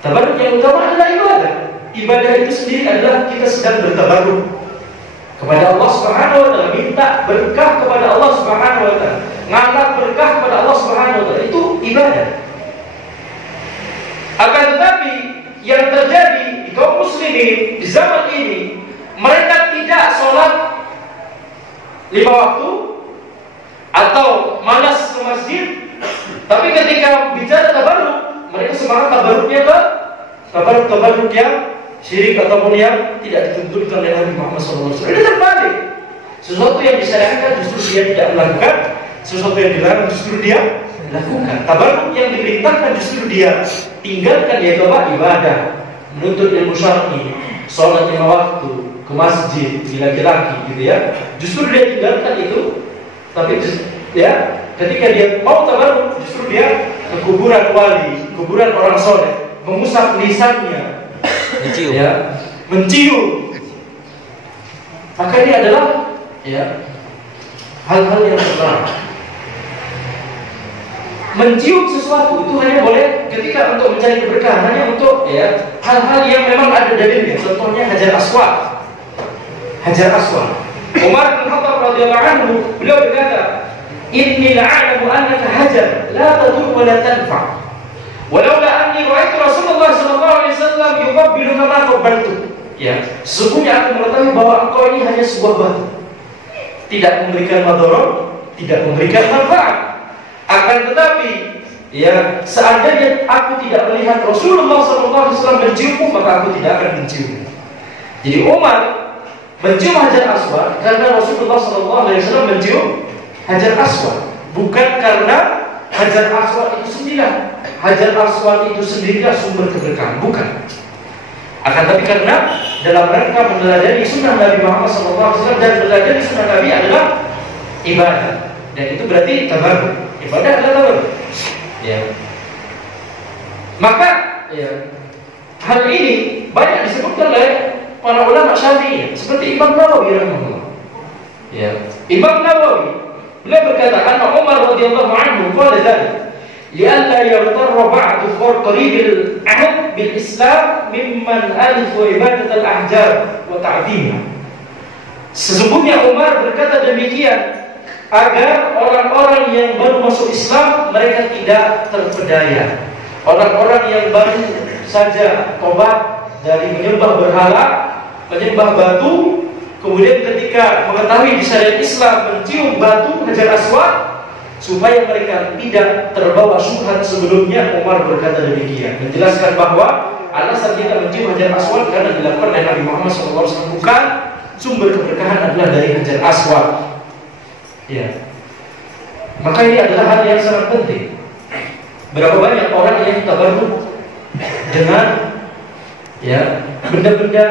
Tabarruk yang utama adalah ibadah. Ibadah itu sendiri adalah kita sedang bertabarruk kepada Allah Subhanahu wa taala, minta berkah kepada Allah Subhanahu wa taala, ngangkat berkah kepada Allah Subhanahu wa taala, itu ibadah. Akan tetapi yang terjadi di kaum muslimin di zaman ini, mereka tidak sholat 5 waktu atau malas ke masjid, Tapi ketika bicara tabarruk, mereka semangat tabarruknya ke tabarruk yang syirik ataupun yang tidak dituntunkan oleh Nabi Muhammad SAW. Ini terbalik. Sesuatu yang disyariatkan justru dia tidak melakukan, sesuatu yang dilarang justru dia lakukan. Tabarruk yang diperintahkan justru dia tinggalkan, yaitu apa? Ibadah, menuntut ilmu syar'i, sholat 5 waktu, ke masjid, laki-laki gitu ya. Justru dia tinggalkan itu. Tapi ya, ketika dia mau tabarruk, justru dia ke kuburan wali, kuburan orang soleh, mengusap lisannya, mencium. Maka ini adalah ya hal-hal yang terlarang. Mencium sesuatu itu hanya boleh ketika untuk mencari keberkahan, hanya untuk ya hal-hal yang memang ada dalilnya. Contohnya Hajar Aswad. Hajar Aswad. Umar bin Khattab radhiyallahu anhu, beliau berkata, "Inni la'alamu annaka hajar, la tadur wa la tanfa. Walaula anni ra'aitu Rasulullah sallallahu alaihi wasallam yuqabbilu ma qabbaltu." Ya, sesungguhnya aku mengetahui bahwa engkau ini hanya sebuah batu. Tidak memberikan madarat, tidak memberikan manfaat. Akan tetapi, ya, seandainya aku tidak melihat Rasulullah SAW menciummu, maka aku tidak akan menciummu. Jadi Umar mencium Hajar Aswad karena Rasulullah SAW mencium Hajar Aswad, bukan karena Hajar Aswad itu sendirilah. Hajar Aswad itu sendirilah sumber keberkahan, bukan. Akan tapi karena dalam rangka meneladani sunnah Nabi Muhammad SAW, dan meneladani sunnah Nabi adalah ibadah, dan itu berarti tabarruk. Ibadah adalah tabarruk. Ya. Maka ya, hal ini banyak disebutkan oleh para ulama Syafi'i, seperti Imam Nawawi rahimahullah. Ya. Imam Nawawi beliau berkata, "Anna Umar radhiyallahu anhu qala dzalik li'alla yaghtarra ba'du qaribil ahd bil Islam mimman alifu ibadat al-ahjar wa ta'dhimha." Sesungguhnya Umar berkata demikian agar orang-orang yang baru masuk Islam mereka tidak terpedaya. Orang-orang yang baru saja tobat dari menyembah berhala, menyembah batu, kemudian ketika mengetahui di syariat Islam mencium batu Hajar Aswad, supaya mereka tidak terbawa syubhat sebelumnya. Umar berkata demikian, menjelaskan bahwa alasan kita mencium Hajar Aswad karena dilakukan oleh Nabi Muhammad SAW, bukan sumber keberkahan adalah dari Hajar Aswad. Ya, maka ini adalah hal yang sangat penting. Berapa banyak orang yang tabarruk dengan ya benda-benda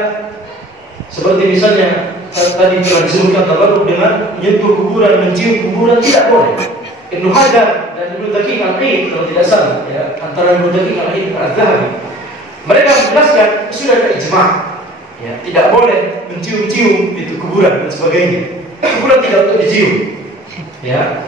seperti misalnya tadi telah disebutkan tabarruk dengan menyentuh kuburan, mencium kuburan, tidak boleh. Ibnu Hajar dan Ibnu Daqiq Al-Aid kalau tidak salah, ya, antara Ibnu Daqiq Al-Aid dan Al-Zahabi, mereka menjelaskan sudah ada ijma', ya, tidak boleh mencium-cium itu kuburan dan sebagainya. Kuburan tidak untuk dicium. Ya,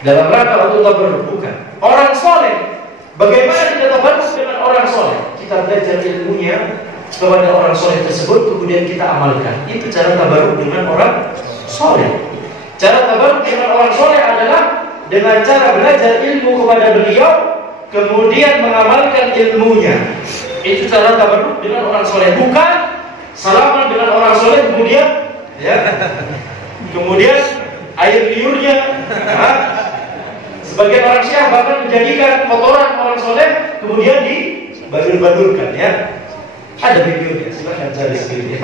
dalam rangka untuk tabarruk, bukan. Orang soleh, bagaimana kita tabarruk dengan orang soleh? Kita belajar ilmunya kepada orang soleh tersebut, kemudian kita amalkan. Itu cara tabarruk dengan orang soleh. Cara tabarruk dengan orang soleh adalah dengan cara belajar ilmu kepada beliau, kemudian mengamalkan ilmunya. Itu cara tabarruk dengan orang soleh, bukan salaman dengan orang soleh kemudian ya, kemudian air liurnya, sebagian orang Syiah bahkan menjadikan kotoran orang soleh kemudian dibadur-badurkan, ya. Ada videonya, silahkan cari sendiri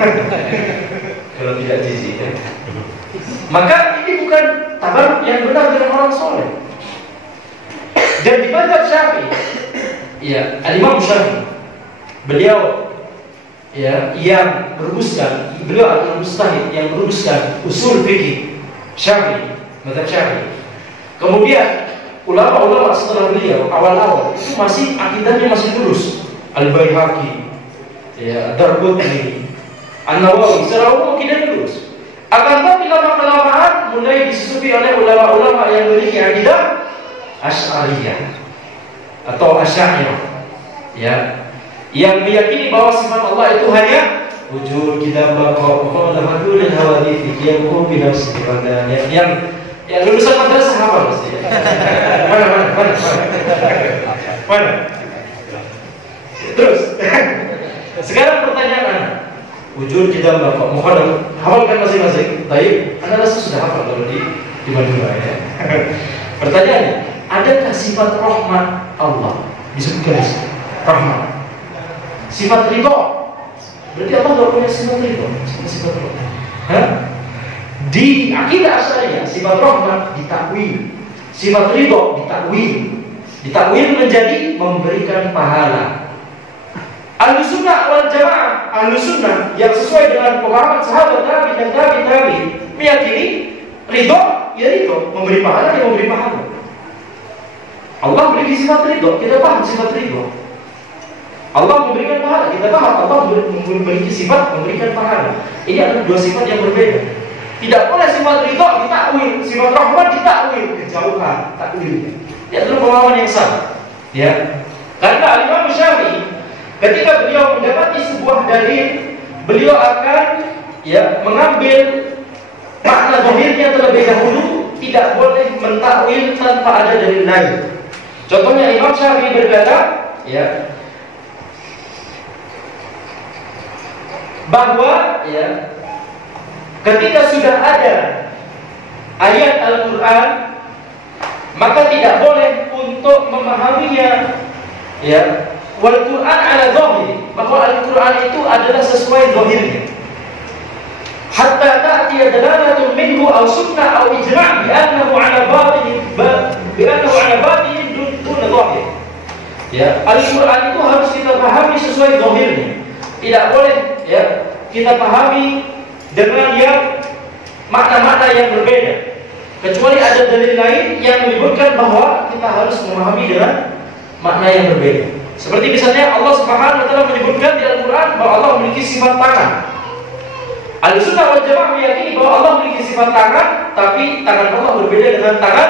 kalau tidak jijik, ya. Maka ini bukan tabarruk yang benar dengan orang soleh. Dan di mazhab Syafi'i, ya, Al-Imam Syafi'i, beliau ya yang merumuskan, beliau adalah mustahid yang merumuskan usul fikih Syafi'i, mazhab Syafi'i. Kemudian ulama-ulama setelah beliau awal-awal itu masih akidahnya masih lurus. Al-Baihaqi, ya, Darqutni, An-Nawawi, secara umum akidahnya lurus. Akan tetapi lama-kelamaan mulai disusupi oleh ulama-ulama yang memiliki akidah Asy'ariyah atau Asy'ariyah, ya, yang meyakini bahwa sifat Allah itu hanya wujud, kita bahwa lahadul hawadith yang mungkin harus dipandang, yang lulusan madrasah apa pasti. Mana? Terus sekarang pertanyaan, wujud kita bahwa mohon hafalkan masing-masing. Baik, Anda rasa sudah hafal kalau di Madura, ya. Pertanyaannya, adakah sifat rahmat Allah? Disebutkan di sini, rahmat. Sifat ridho, berarti Allah tidak punya sifat ridho, sifat rahmat. Di akidah Asy'ariyah sifat rahmat ditakwil, sifat ridho ditakwil menjadi memberikan pahala. Ahlussunnah wal Jamaah, ahlussunnah yang sesuai dengan pemahaman sahabat Nabi dan tabi meyakini ridho, ya ridho, memberi pahala, ya memberi pahala. Allah memiliki sifat ridho, kita paham sifat ridho. Allah memberikan pahala, kita paham Allah memiliki sifat memberikan pahala. Ini adalah dua sifat yang berbeda. Tidak boleh sifat ridho ditakwil, sifat rahmat ditakwil, kejauhan takwilnya. Ini adalah pemahaman yang salah. Ya, karena Imam Syafi'i ketika beliau mendapati sebuah dalil, beliau akan mengambil makna zahirnya terlebih dahulu, tidak boleh mentakwil tanpa ada dalil lain. Contohnya Imam Syafi'i berkata, bahwa ketika sudah ada ayat Al-Quran, maka tidak boleh untuk memahaminya wal Quran ala zahir, bahwa Al-Quran itu adalah sesuai zahirnya. Hatta ta'tiya dalalatun minhu aw sunnah aw ijma' bi annahu ala batin dun zahir. Al-Quran itu harus kita pahami sesuai zahirnya. Tidak boleh kita pahami dengan yang makna-makna yang berbeda, kecuali ada dalil lain yang menyebutkan bahwa kita harus memahami dengan makna yang berbeda. Seperti misalnya Allah Subhanahu wa taala menyebutkan di Al-Quran bahwa Allah memiliki sifat tangan. Ahlussunnah wal Jamaah meyakini bahwa Allah memiliki sifat tangan, tapi tangan Allah berbeda dengan tangan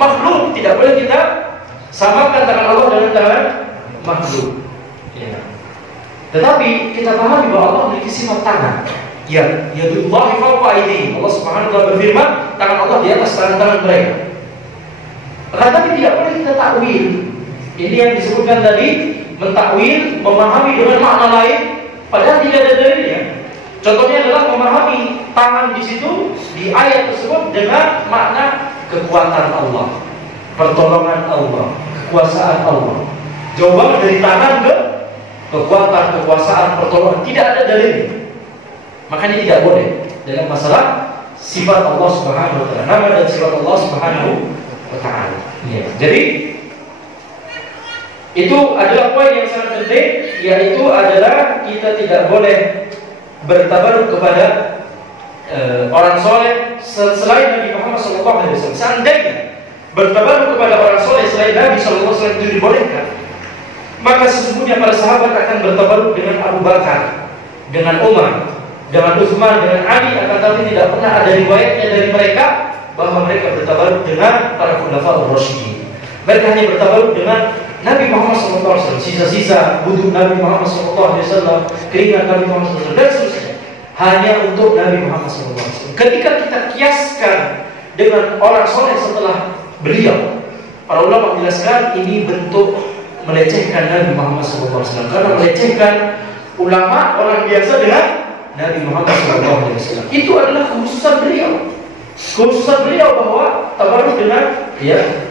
makhluk. Tidak boleh kita samakan tangan Allah dengan tangan makhluk. Tetapi kita pahami bahwa Allah memiliki sifat tangan. Yadullahi fawqa aydihim. Allah Subhanahu wa taala berfirman, tangan Allah di atas tangan-tangan mereka. Tapi tidak boleh kita takwil. Ini yang disebutkan tadi, mentakwil, memahami dengan makna lain, padahal tidak ada dalilnya. Contohnya adalah memahami tangan di situ, di ayat tersebut dengan makna kekuatan Allah, pertolongan Allah, kekuasaan Allah. Jawaban dari tangan ke kekuatan, kekuasaan, pertolongan, tidak ada dalilnya. Makanya tidak boleh dalam masalah sifat Allah Subhanahu wa taala, nama dan sifat Allah Subhanahu wa taala. Jadi itu adalah poin yang sangat penting, yaitu adalah kita tidak boleh bertabaruk kepada orang soleh selain Nabi Muhammad SAW. Seandainya bertabaruk kepada orang soleh selain Nabi SAW itu dibolehkan, maka sesungguhnya para sahabat akan bertabaruk dengan Abu Bakar, dengan Umar, dengan Utsman, dengan Ali. Akan tapi tidak pernah ada riwayatnya dari mereka bahwa mereka bertabaruk dengan para khulafaur rasyidin. Mereka hanya bertabaruk dengan Nabi Muhammad SAW, sisa-sisa wudhu Nabi Muhammad SAW, keringat Nabi Muhammad SAW, dan seterusnya, hanya untuk Nabi Muhammad SAW. Ketika kita kiaskan dengan orang soleh setelah beliau, para ulama menjelaskan ini bentuk melecehkan Nabi Muhammad SAW, karena melecehkan ulama orang biasa dengan Nabi Muhammad SAW. Itu adalah kekhususan beliau. Kekhususan beliau bahwa tabaruk dengan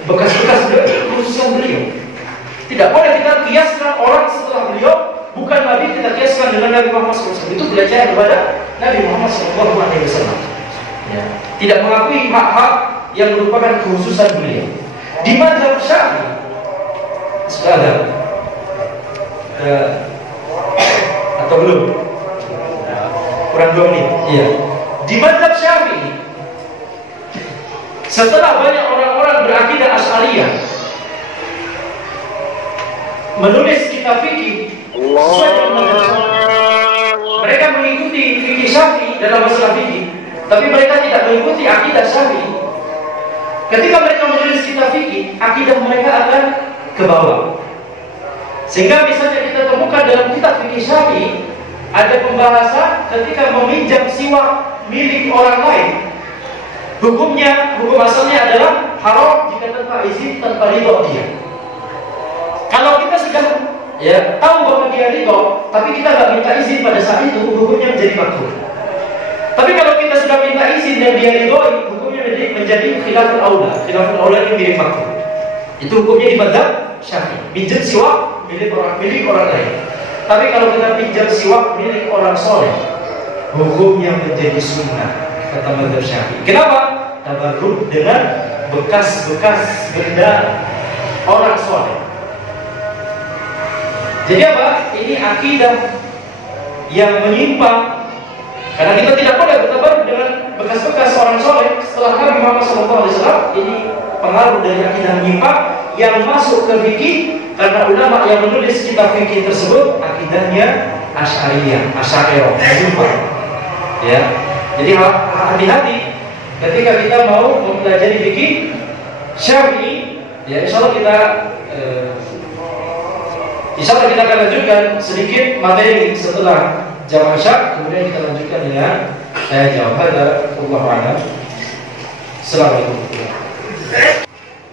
bekas-bekas kekhususan beliau. Tidak boleh kita kiaskan orang setelah beliau, bukan Nabi, kita kiaskan dengan Nabi Muhammad SAW. Itu pelecehan kepada Nabi Muhammad SAW. Tidak mengakui hak-hak yang merupakan kekhususan beliau. Di mazhab Syafi'i sudah ada atau belum? Kurang 2 menit. Di mazhab Syafi'i, setelah banyak orang-orang berakidah Asy'ariyah menulis kitab fikih sesuai dengan mazhab, mereka mengikuti fikih Syafi'i dalam masalah fikih, tapi mereka tidak mengikuti akidah Syafi'i. Ketika mereka menulis kitab fikih, akidah mereka akan ke bawah. Sehingga misalnya kita temukan dalam kitab fikih Syafi'i ada pembahasan ketika meminjam siwak milik orang lain, hukum asalnya adalah haram jika tanpa izin, tanpa ridho dia. Kalau kita sudah tahu bahwa dia ridho, tapi kita nggak minta izin pada saat itu, hukumnya menjadi makruh. Tapi kalau kita sudah minta izin dan dia ridho, hukumnya menjadi khilaful aula. Khilaful aula ini menjadi makruh. Itu hukumnya di mazhab Syafi'i. Pinjam siwak milik orang lain. Tapi kalau kita pinjam siwak milik orang soleh, hukumnya menjadi sunnah kata mazhab Syafi'i. Kenapa? Tabarruk dengan bekas-bekas benda orang soleh. Jadi apa? Ini akidah yang menyimpang. Karena kita tidak boleh bertabarruk dengan bekas-bekas orang soleh setelah Nabi Muhammad SAW. Ini pengaruh dari akidah menyimpang yang masuk ke fikih, karena ulama yang menulis kitab fikih tersebut akidahnya Asy'ariyah, menyimpang. Ya. Jadi hati-hati ketika kita mau mempelajari fikih Syafi'i. Ya, insya Allah kita akan lanjutkan sedikit materi setelah jam Isya, kemudian kita lanjutkan dengan saya jawab. Wallahu a'lam.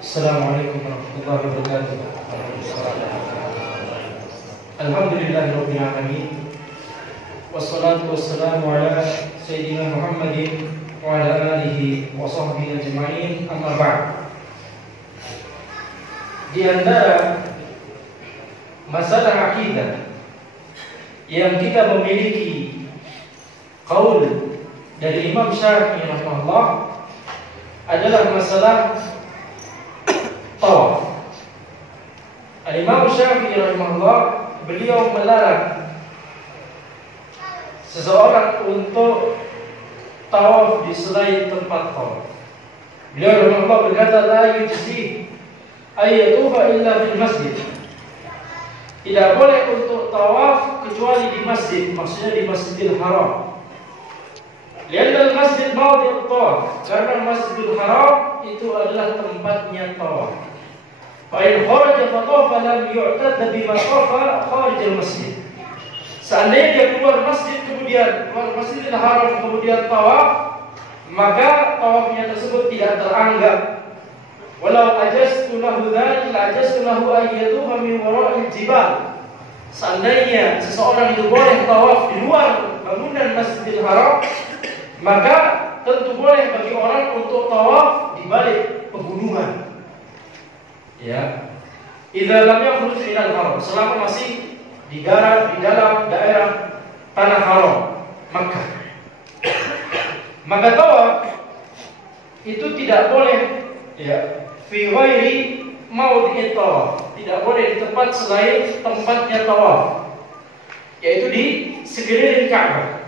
Assalamualaikum warahmatullahi wabarakatuh. Alhamdulillahirabbil alamin. Wassalatu wassalamu ala sayyidina Muhammadin wa ala alihi wa sahbihi ajma'in. Amma ba'd. Di antara masalah akidah yang kita memiliki qaul dari Imam Syafi'i rahimahullah adalah masalah tawaf. Imam Syafi'i rahimahullah, beliau melarang seseorang untuk tawaf di selain tempat tawaf. Beliau rahimahullah berkata, la yujzi ayyatufa illa fil masjid. Tidak boleh untuk tawaf kecuali di masjid, maksudnya di Masjidil Haram. Lihat masjid mawdi' tawaf, karena Masjidil Haram itu adalah tempatnya tawaf. Fa in kharaja fa tawafa lam yu'tad bima tawafa kharij al-masjid. Seandainya dia keluar masjid, kemudian keluar Masjidil Haram kemudian tawaf, maka tawafnya tersebut tidak teranggap. Walau ajastu lahu dzalik la ajastu lahu ayyatuha min wara'il jibal. Seandainya seseorang itu boleh tawaf di luar bangunan Masjidil Haram, maka tentu boleh bagi orang untuk tawaf di balik pegunungan. Ya. Idza lam yakhruj minal haram, selama masih di dalam daerah tanah haram Makkah. Maka tawaf itu tidak boleh, ya, fi ghairi maudhi'it tawaf, tidak boleh di tempat selain tempatnya tawaf, yaitu di sekeliling Ka'bah.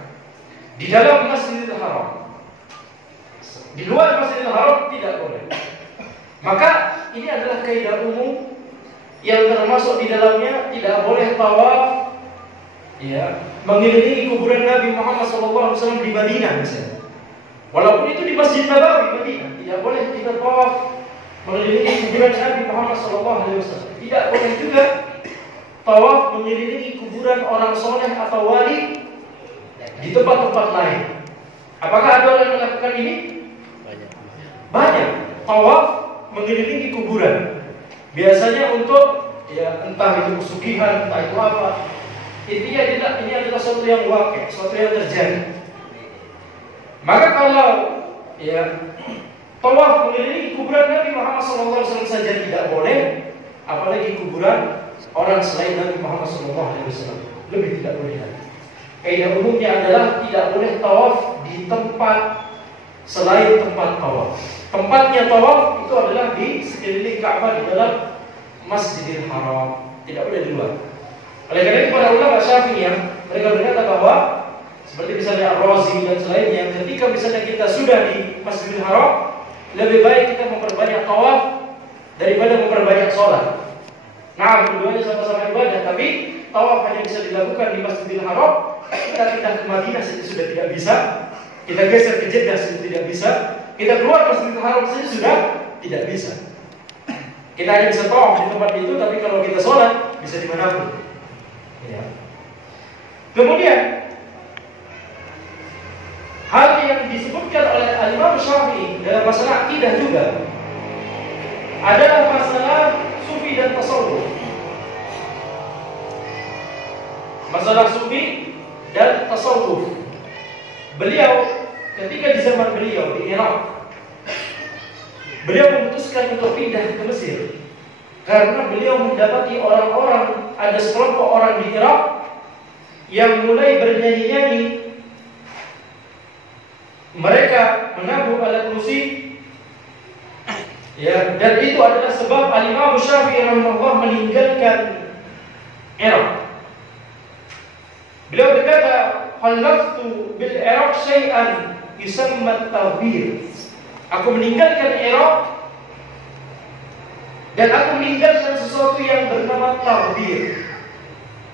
Di dalam Masjidil Haram, di luar Masjidil Haram tidak boleh. Maka ini adalah kaidah umum yang termasuk di dalamnya tidak boleh tawaf, ya, mengelilingi kuburan Nabi Muhammad SAW di Madinah misalnya. Walaupun itu di Masjid Nabawi Madinah, tidak boleh kita tawaf mengelilingi kuburan Nabi Muhammad SAW. Tidak boleh juga tawaf mengelilingi kuburan orang soleh atau wali di tempat-tempat lain. Apakah ada orang yang melakukan ini? Banyak. Tawaf mengelilingi kuburan, biasanya untuk, ya, entah itu pesugihan, entah itu apa. Intinya tidak, ini adalah sesuatu yang wakil, sesuatu yang terjadi. Maka kalau, ya, tawaf mengelilingi kuburan Nabi Muhammad SAW saja tidak boleh, apalagi kuburan orang selain Nabi Muhammad SAW, lebih tidak boleh lagi. Kaidah umumnya adalah tidak boleh tawaf di tempat selain tempat tawaf. Tempatnya tawaf itu adalah di sekeliling Ka'bah, di dalam Masjidil Haram, tidak boleh di luar. Oleh karena itu para ulama Syafi'iyah mereka berkata bahwa seperti misalnya Ar-Razi dan selainnya, ketika misalnya kita sudah di Masjidil Haram, lebih baik kita memperbanyak tawaf daripada memperbanyak sholat. Nah, keduanya sama-sama ibadah, tapi tawaf hanya bisa dilakukan di Masjidil Haram. Kita pindah ke Madinah sudah tidak bisa, kita geser ke Jeddah sudah tidak bisa, kita keluar Masjidil Haram saja sudah tidak bisa. Kita hanya bisa tawaf di tempat itu, tapi kalau kita sholat bisa dimanapun. Ya. Kemudian hal yang disebutkan oleh Imam Syafi'i dalam masalah akidah juga adalah masalah sufi dan tasawuf. Masalah sufi dan tasawuf. Beliau ketika di zaman beliau di Irak, beliau memutuskan untuk pindah ke Mesir. Karena beliau mendapati orang-orang, ada sekelompok orang di Irak yang mulai bernyanyi-nyanyi. Mereka menabuh alat musik, ya, dan itu adalah sebab Al-Imam Syafi'i rahimahullah meninggalkan Irak. Beliau berkata, "Khalaftu bil Iraq syai'an yusamma at-tawbir." Aku meninggalkan Irak dan aku meninggalkan sesuatu yang bernama tawbir.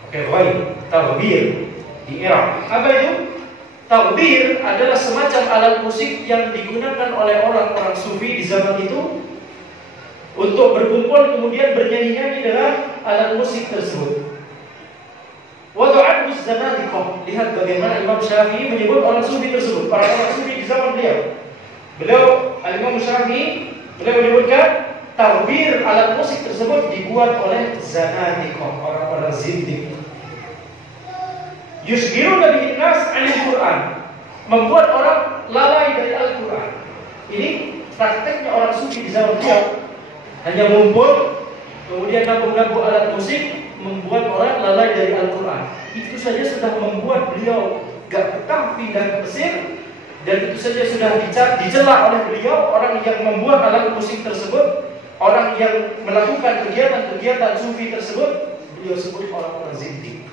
Oke, baik, tawbir di Irak. Apa itu? Tawbir adalah semacam alat musik yang digunakan oleh orang-orang sufi di zaman itu untuk berkumpul kemudian bernyanyi-nyanyi dengan alat musik tersebut. Wadu'an zanadiqah. Lihat bagaimana Imam Syafi'i menyebut orang sufi tersebut, para orang sufi di zaman beliau. Al-Imam Syafi'i menyebutkan tawbir alat musik tersebut dibuat oleh zanadiqah, orang-orang zindik. Yushgiruna bihin nas 'anil Qur'an, membuat orang lalai dari Al-Qur'an. Ini prakteknya orang sufi di zaman beliau. Hanya ngumpul, kemudian nabung-nabung alat musik, membuat orang lalai dari Al-Quran. Itu saja sudah membuat beliau gak betah pindah ke Mesir, dan itu saja sudah dicela oleh beliau. Orang yang membuat alat musik tersebut, orang yang melakukan kegiatan-kegiatan sufi tersebut, beliau sebut orang-orang zindik.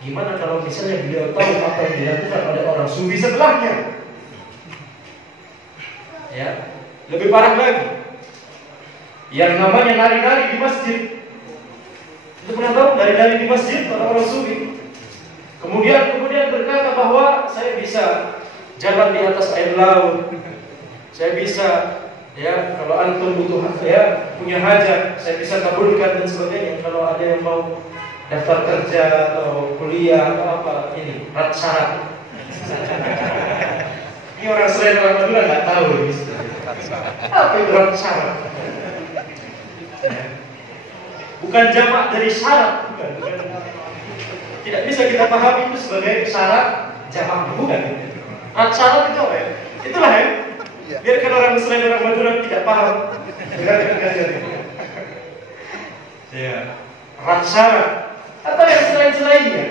Gimana kalau misalnya beliau tahu apa yang dilakukan oleh orang sufi setelahnya? Ya, lebih parah lagi. Yang namanya nari-nari di masjid. Itu pernah tahu nari-nari di masjid orang-orang sufi. Kemudian berkata bahwa saya bisa jalan di atas air laut. Saya bisa, ya, kalau antum butuh, ya, punya hajat, saya bisa kabulkan dan sebagainya. Kalau ada yang mau daftar kerja atau kuliah atau apa, ini syarat. Ini orang selain orang Madura nggak tahu ini. Apa itu syarat? Bukan jamak dari syarat, bukan. Tidak bisa kita pahami itu sebagai syarat jamak, bukan. Syarat itu apa ya? Itulah ya. Biarkan orang selain orang Madura tidak paham. Ya, syarat atau yang selain-selainnya,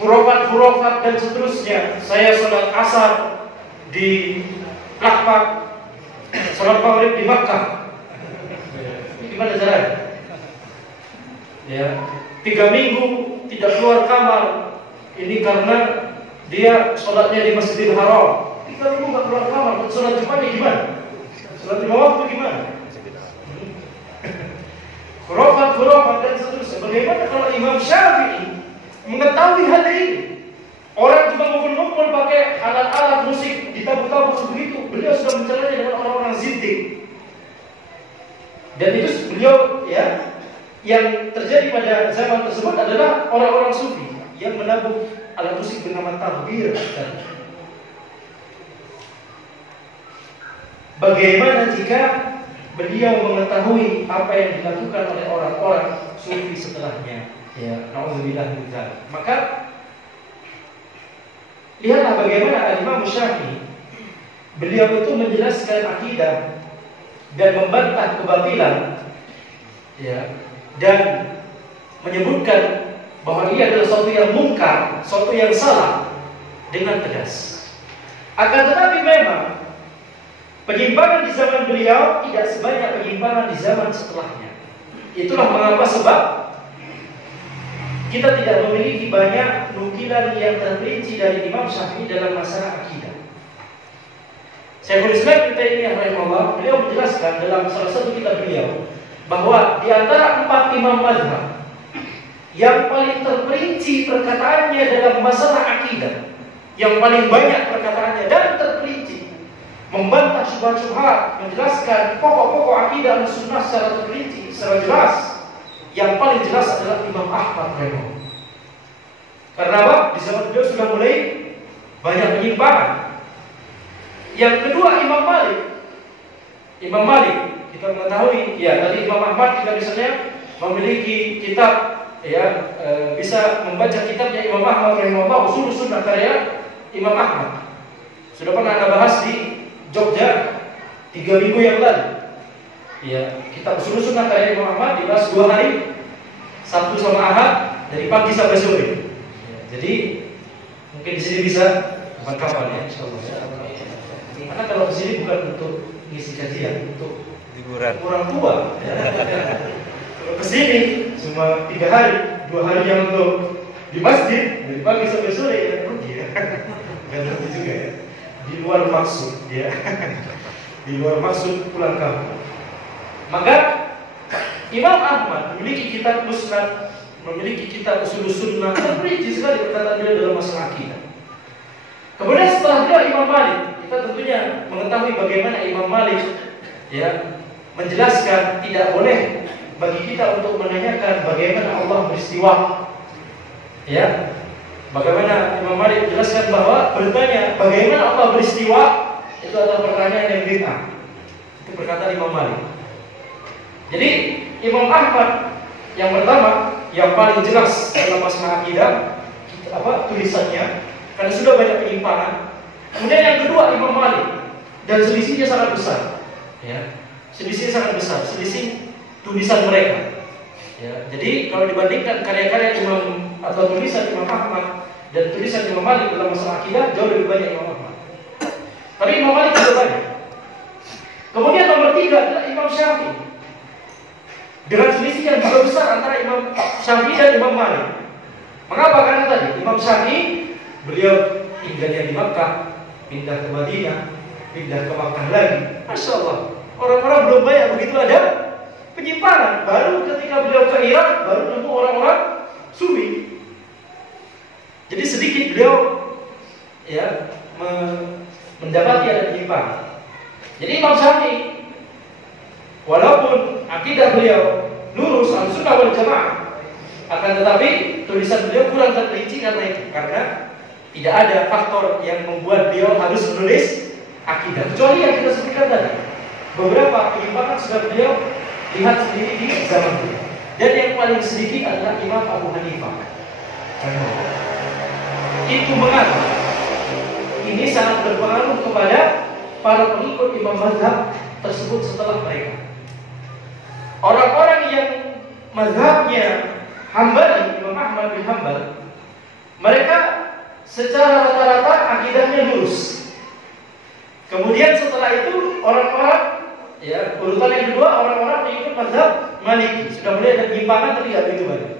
hurufat dan seterusnya. Saya sholat asar di Lakpak, sholat maghrib di Makkah. Gimana caranya? Ya, 3 minggu tidak keluar kamar. Ini karena dia sholatnya di Masjidil Haram. 3 minggu nggak keluar kamar. Sholat Jumatnya gimana? Sholat 5 waktu gimana? Khurafat dan seterusnya. Bagaimana kalau Imam Syafi'i mengetahui hal ini? Orang cuma ngumpul-ngumpul pakai alat-alat musik, ditabur-tabur begitu. Beliau sudah mencelanya dengan orang-orang zindik. Dan itu beliau, ya, yang terjadi pada zaman tersebut adalah orang-orang sufi yang menabung alat musik bernama tawbir. Bagaimana jika beliau mengetahui apa yang dilakukan oleh orang-orang sufi setelahnya? Ya, na'udzubillah min dzalik. Maka lihatlah bagaimana Al-Imam Syafi'i, beliau itu menjelaskan akidah dan membantah kebatilan, ya, dan menyebutkan bahwa ini adalah sesuatu yang mungkar, sesuatu yang salah dengan tegas. Akan tetapi memang penyimpangan di zaman beliau tidak sebanyak penyimpangan di zaman setelahnya. Itulah mengapa sebab kita tidak memiliki banyak nukilan yang terperinci dari Imam Syafi'i dalam masalah akidah. Syekhul Islam Ibnu Taimiyah rahimahullah, beliau menjelaskan dalam salah satu kitab beliau bahwa di antara 4 imam mazhab yang paling terperinci perkataannya dalam masalah akidah, yang paling banyak perkataannya dan terperinci, membantah syubhat-syubhat, menjelaskan pokok-pokok akidah dan sunnah secara terperinci, secara jelas, yang paling jelas adalah Imam Ahmad rahimahullah. Karena apa? Di zaman beliau sudah mulai banyak penyimpangan. Yang kedua Imam Malik, kita mengetahui, ya, tadi Imam Ahmad kita misalnya memiliki kitab, ya, bisa membaca kitabnya Imam Ahmad rahimahullah, Ushul Sunnah karya Imam Ahmad. Sudah pernah Anda bahas di Jogja 3 minggu yang lalu. ya kitab Ushul Sunnah karya Imam Ahmad dibahas 2 hari, Sabtu sama Ahad, dari pagi sampai sore. Ya, jadi mungkin di sini bisa kapan ya, insyaallah. Karena kalau di sini bukan untuk ngisi kajian, untuk liburan orang tua. Ya. Kalau ke sini cuma 3 hari, 2 hari yang untuk di masjid dari pagi sampai sore ya rugi ya. Gak ngerti juga ya. Di luar maksud ya. Di luar maksud pulang kampung. Maka Imam Ahmad memiliki kitab Musnad, memiliki kitab Ushul Sunnah, terperinci sekali perkataan beliau dalam masalah akidah. Kemudian setelah dia Imam Malik, kita tentunya mengetahui bagaimana Imam Malik ya menjelaskan tidak boleh bagi kita untuk menanyakan bagaimana Allah beristiwa. Ya, bagaimana Imam Malik menjelaskan bahwa bertanya bagaimana Allah beristiwa itu adalah pertanyaan yang bid'ah. Itu perkataan Imam Malik. Jadi Imam Ahmad yang pertama yang paling jelas dalam masalah akidah tulisannya, karena sudah banyak penyimpangan. Kemudian yang kedua Imam Malik, dan selisihnya sangat besar. Ya, selisihnya sangat besar, selisih tulisan mereka. Ya, jadi kalau dibandingkan karya-karya Imam atau tulisan Imam Ahmad dan tulisan Imam Malik dalam masalah akidah, jauh lebih banyak Imam Ahmad. Tapi Imam Malik juga banyak. Kemudian nomor 3 adalah Imam Syafi'i, dengan selisih yang juga besar antara Imam Syafi'i dan Imam Malik. Mengapa? Karena tadi Imam Syafi'i beliau tinggalnya di Makkah, pindah ke Madinah, pindah ke Makkah lagi. Masya Allah, orang-orang belum banyak begitu ada penyimpangan. Baru ketika beliau ke Irak, baru nemu orang-orang Sufi. Jadi sedikit beliau ya mendapati ada penyimpangan. Jadi Imam Syafi'i, walaupun akidah beliau lurus al-sunnah wal jamaah, akan tetapi tulisan beliau kurang terperinci karena itu, karena tidak ada faktor yang membuat beliau harus menulis akidah, kecuali yang kita sebutkan tadi. Beberapa penyimpangan sudah beliau lihat sendiri di zaman beliau. Dan yang paling sedikit adalah Imam Abu Hanifah. Itu mengapa ini sangat berpengaruh kepada para pengikut Imam mazhab tersebut setelah mereka. Orang-orang yang mazhabnya Hambali, Imam Ahmad bin Hanbal, mereka secara rata-rata akidahnya lurus. Kemudian setelah itu orang-orang, ya urutan yang kedua, orang-orang mengikut mazhab Maliki, sudah mulai ada penyimpangan tapi tidak begitu banyak.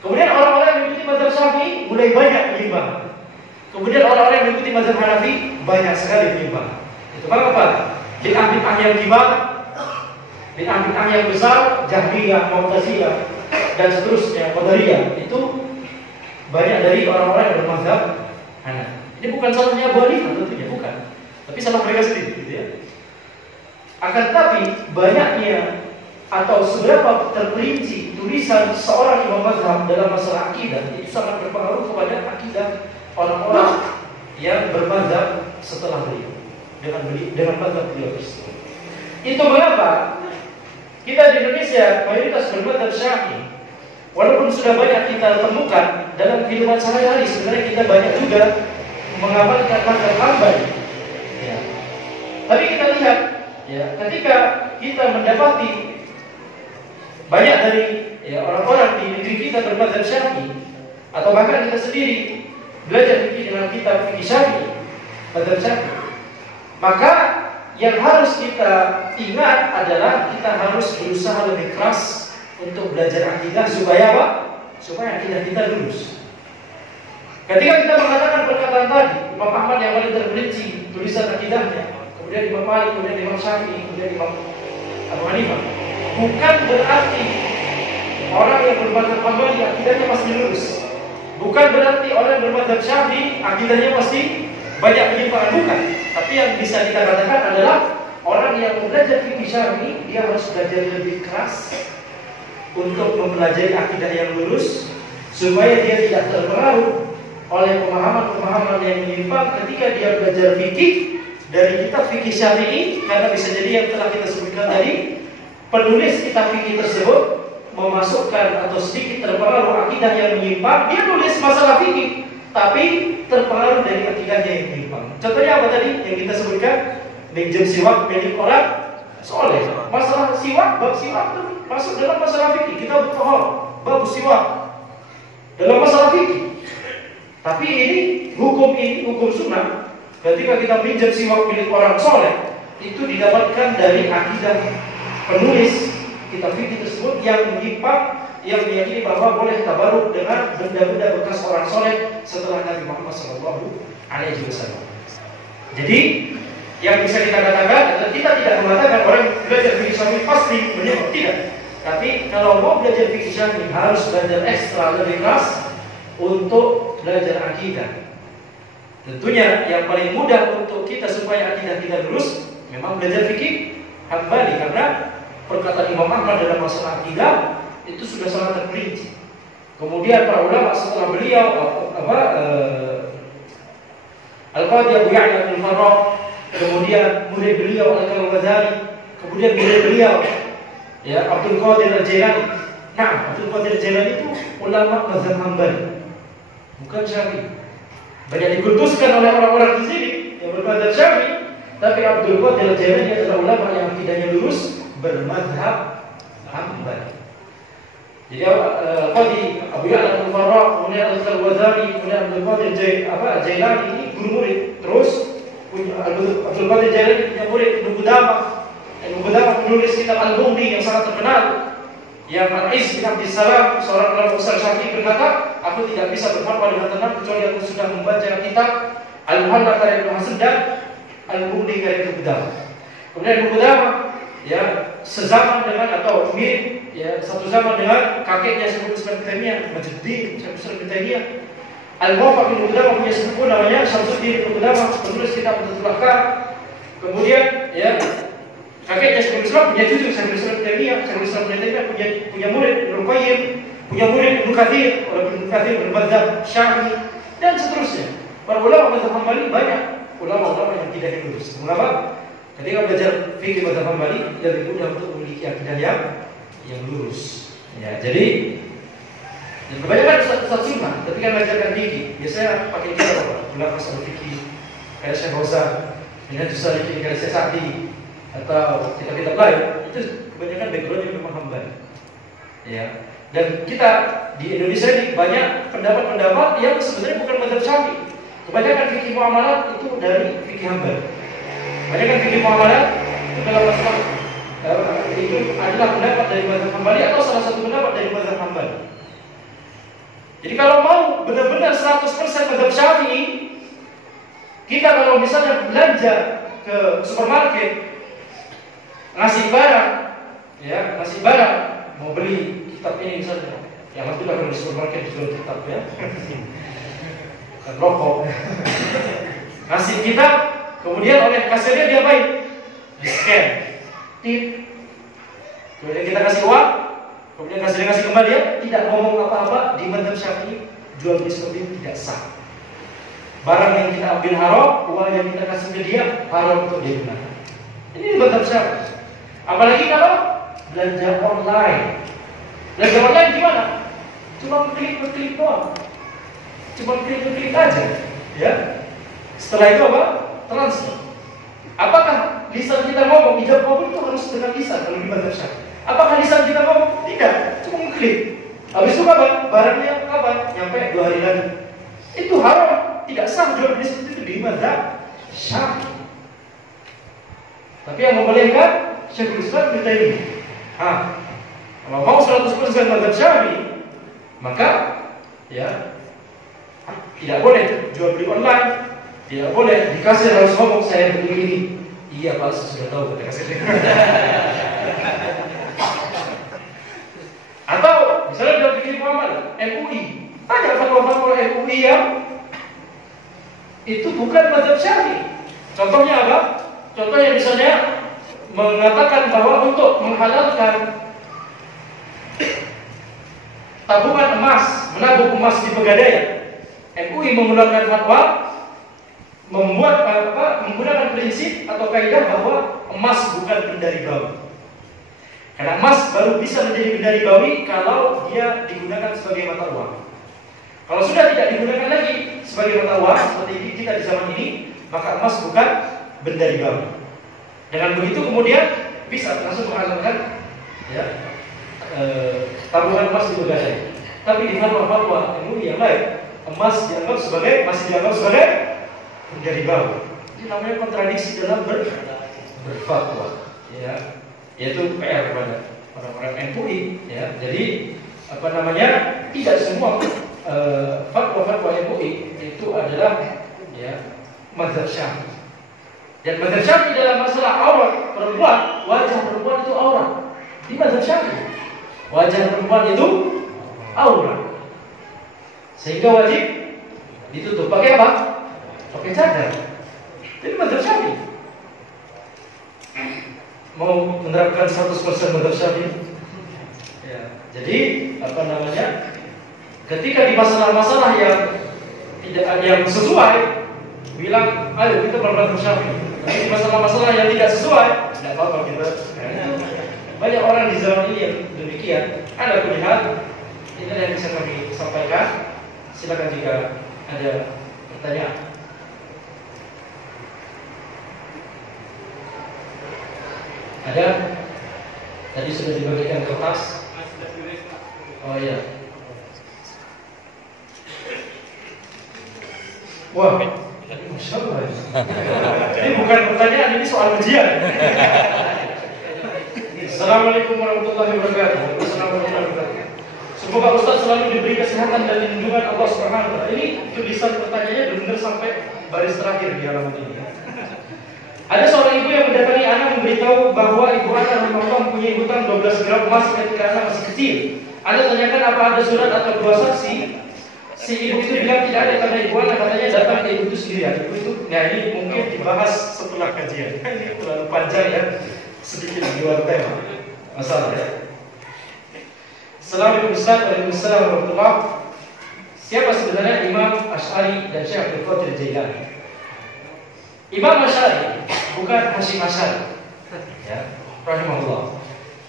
Kemudian orang-orang yang mengikuti mazhab Syafi'i mulai banyak penyimpangan. Kemudian orang-orang yang mengikuti mazhab Hanafi banyak sekali penyimpangan. Itu apa? Bid'ah-bid'ah yang kibar, bid'ah-bid'ah yang besar, Jahmiyah, Mu'tazilah, dan seterusnya, Qadariyah, itu banyak dari orang-orang yang bermazhab Hanafi. Ini bukan salahnya Abu Hanifah tentunya, bukan. Tapi salah mereka sendiri, gitu ya. Akan tetapi banyaknya atau seberapa terperinci tulisan seorang imam mazhab dalam masalah akidah itu sangat berpengaruh kepada akidah orang-orang yang bermazhab setelah beliau dengan mazhab beliau tersebut. Itu mengapa kita di Indonesia mayoritas bermazhab Syafi'i. Walaupun sudah banyak kita temukan dalam kehidupan sehari-hari, sebenarnya kita banyak juga mengamalkan mazhab Hambali. Ya. Tapi kita lihat, ya, ketika kita mendapati banyak dari orang-orang di negeri kita bermazhab Syafi'i, atau bahkan kita sendiri belajar fikih dengan kitab fikih Syafi'i, mazhab Syafi'i, maka yang harus kita ingat adalah kita harus berusaha lebih keras untuk belajar akidah supaya apa? Supaya akidah kita lurus. Ketika kita mengatakan perkataan tadi, Imam Ahmad yang paling terperinci tulisan akidahnya, kemudian Imam Malik, kemudian Imam Syafi'i, kemudian Imam Abu Hanifah, bukan berarti orang yang bermazhab Hambali akidahnya pasti lurus. Bukan berarti orang yang bermazhab Syafi'i akidahnya pasti banyak penyimpangan, bukan. Tapi yang bisa kita katakan adalah orang yang belajar fikih Syafi'i, dia harus belajar lebih keras untuk mempelajari akidah yang lurus, supaya dia tidak terpengaruh oleh pemahaman-pemahaman yang menyimpang ketika dia belajar fikih dari kitab fikih Syafi'i, karena bisa jadi yang telah kita sebutkan tadi, penulis kitab fikih tersebut memasukkan atau sedikit terpengaruh akidah yang menyimpang. Dia tulis masalah fikih, tapi terpengaruh dari akidahnya yang menyimpang. Contohnya apa tadi yang kita sebutkan? Menjadi siwak milik orang soleh. Masalah siwak, bab siwak itu masuk dalam masalah fikih. Kita bertohor, bab siwak dalam masalah fikih. Tapi ini hukum sunnah. Ketika kita pinjam siwak milik orang soleh, itu didapatkan dari akidah penulis kitab fikih tersebut yang meyakini bahwa boleh tabaruk dengan benda-benda bekas orang soleh setelah Nabi Muhammad SAW. Jadi yang bisa kita katakan, kita tidak mengatakan orang belajar fikih Syafi'i pasti menyebut, tidak. Tapi kalau mau belajar fikih Syafi'i harus belajar ekstra lebih keras untuk belajar akidah. Tentunya yang paling mudah untuk kita supaya akidah kita lurus memang belajar fikih Hambali, karena perkataan Imam Ahmad dalam masalah akidah itu sudah sangat terperinci. Kemudian para ulama setelah beliau Al-Qadhi Abu Ya'la Al-Farrah, kemudian murid beliau Al-Ghazali, kemudian murid beliau ya Abdul Qadir Al-Jailani. Nah, Abdul Qadir Al-Jailani itu ulama mazhab Hambali, bukan Syafi'i. Banyak dikultuskan oleh orang-orang di sini yang bermazhab Syafi'i, tapi Abdul Qadir Al-Jailani adalah ulama yang akidahnya lurus bermazhab Hambali. Jadi Qadhi Abu Ya'la Al-Farrah, kemudian Al-Ghazali, kemudian Abdul Qadir Jailani ini guru murid. Terus Abdul Qadir Jailani punya murid Ibnu Qudamah menulis kitab Al-Bughni yang sangat terkenal. Yang Al-Iz bin Abdis Salam, seorang ulama besar Syafi'i, berkata, aku tidak bisa berfatwa dengan tenang kecuali aku sudah membaca kitab Al-Muhalla karya Ibnu Hasan dan Al-Bughni karya Ibnu Qudamah. Kemudian Ibnu Qudamah ya sezaman dengan atau mirip ya satu zaman dengan kakeknya Syekhul Islam Ibnu Taimiyah, Majduddin Syekhul Islam Ibnu Taimiyah. Al-Muwaffaq bin Qudamah punya sepupu namanya Syamsuddin bin Qudamah, penulis kitab Fathul Ahkam. Kemudian ya kakeknya Syekhul Islam punya cucu Syekhul Islam Ibnu Taimiyah, Syekhul Islam Ibnu Taimiyah punya murid Ibnu Qayyim, punya murid Ibnu Katsir, Ibnu Katsir bermadzhab Syafi'i dan seterusnya. Para ulama mazhab Hambali banyak ulama-ulama yang tidak lurus. Mengapa? Ketika belajar fikih mazhab Hambali lebih mudah untuk memiliki akidah yang lurus. Ya, jadi kebanyakan ustaz sunnah ketika mengajarkan fikih biasanya pakai kitab apa? Belakas al-fikih kayak Syekh Fauzan, Minhajus Shalikin kayak Syekh Sa'di, atau kitab-kitab lain. Itu kebanyakan backgroundnya memang Hambali. Ya. Dan kita di Indonesia ini banyak pendapat-pendapat yang sebenarnya bukan mazhab Syafi'i. Kebanyakan fikih muamalat itu dari fikih Hambali. Kebanyakan fikih muamalat itu dalam masalah itu adalah pendapat dari mazhab Hambali atau salah satu pendapat dari mazhab Hambali. Jadi kalau mau benar-benar 100% mazhab Syafi'i, kita kalau misalnya belanja ke supermarket ngasih barang mau beli kitab ini misalnya, yang alhamdulillah kalau di supermarket jual kitab ya, dan rokok, ngasih kitab, kemudian oleh kasirnya diapain? Di scan, tip, kemudian kita kasih uang, kemudian kasirnya kasih kembali, dia tidak ngomong apa-apa. Di mazhab Syafi'i jual beli seperti itu tidak sah. Barang yang kita ambil haram, uang yang kita kasih ke dia haram untuk dia gunakan. Ini mazhab Syafi'i. Apalagi kalau belanja online. Belanja online gimana? Cuma klik doang. Cuma klik aja, ya. Setelah itu apa? Transfer. Apakah lisan kita ngomong? Ijab kabul itu harus dengan lisan kalau di mazhab Syafi'i. Apakah lisan kita ngomong? Tidak, cuma klik. Habis itu kapan? Barangnya kapan? Nyampe 2 hari lagi. Itu haram, tidak sah jual beli seperti itu di mazhab Syafi'i. Tapi yang membolehkan Syekhul Islam Ibnu Taimiyah. Kalau mau 100% mazhab Syafi'i, maka ya tidak boleh jual beli online, tidak boleh di kasir harus ngomong saya beli ini. Iya Pak, saya sudah tahu kata kasir. Atau misalnya dalam fikih muamalah MUI, tanya fatwa-fatwa MUI yang itu bukan mazhab Syafi'i. Contohnya apa? Contohnya misalnya mengatakan bahwa untuk menghalalkan tabungan emas, menabung emas di Pegadaian, MUI mengeluarkan fatwa menggunakan prinsip atau kaidah bahwa emas bukan benda ribawi. Karena emas baru bisa menjadi benda ribawi kalau dia digunakan sebagai mata uang. Kalau sudah tidak digunakan lagi sebagai mata uang seperti kita di zaman ini, maka emas bukan benda ribawi. Dengan begitu kemudian bisa langsung menghalalkan ya tabungan emas di pegadaian. Tapi di fatwa-fatwa MUI yang lain, emas masih dianggap sebagai benda riba. Ini namanya kontradiksi dalam berfatwa, ya, yaitu PR kepada orang-orang MUI, ya. Jadi tidak semua fatwa-fatwa MUI itu adalah ya mazhab Syafi'i. Dan mazhab Syafi'i dalam masalah aurat perempuan, wajah perempuan itu aurat. Di mazhab Syafi'i, wajah perempuan itu aurat, sehingga wajib ditutup. Pakai apa? Pakai cadar. Jadi mazhab Syafi'i. Mau menerapkan 100% mazhab Syafi'i? Ya. Jadi ketika di masalah-masalah yang tidak ada yang sesuai, bilang, ayo kita bermazhab Syafi'i. Tapi di masalah-masalah yang tidak sesuai, tidak apa-apa kita. Banyak orang di zaman ini yang demikian. Ada melihat, ini yang bisa kami sampaikan. Silakan jika ada pertanyaan. Ada? Tadi sudah dibagikan kertas. Oh iya. Wah, Masya Allah. Ini bukan pertanyaan, ini soal ujian. Assalamualaikum warahmatullahi wabarakatuh. Semoga Ustaz selalu diberi kesehatan dan lindungan Allah Subhanahu wa taala. Ini tulisan pertanyaannya benar-benar sampai baris terakhir di halaman ini. Ada seorang ibu yang mendatangi anak memberitahu bahwa ibu anak mempunyai hutang 12 gram emas ketika anak masih kecil. Anda tanyakan apa ada surat atau dua saksi. Si ibu itu bilang tidak ada karena ibu anak katanya datang ke ibu itu sendirian. Ibu itu, nah ini mungkin dibahas setelah kajian. Ini terlalu panjang ya, sedikit di luar tema masalah ya. Assalamualaikum warahmatullahi. Siapa sebenarnya Imam Asy'ari dan Syekh Abdul Qadir Jailani? Imam Asy'ari bukan Hasyim Asy'ari, ya, rahimahullah.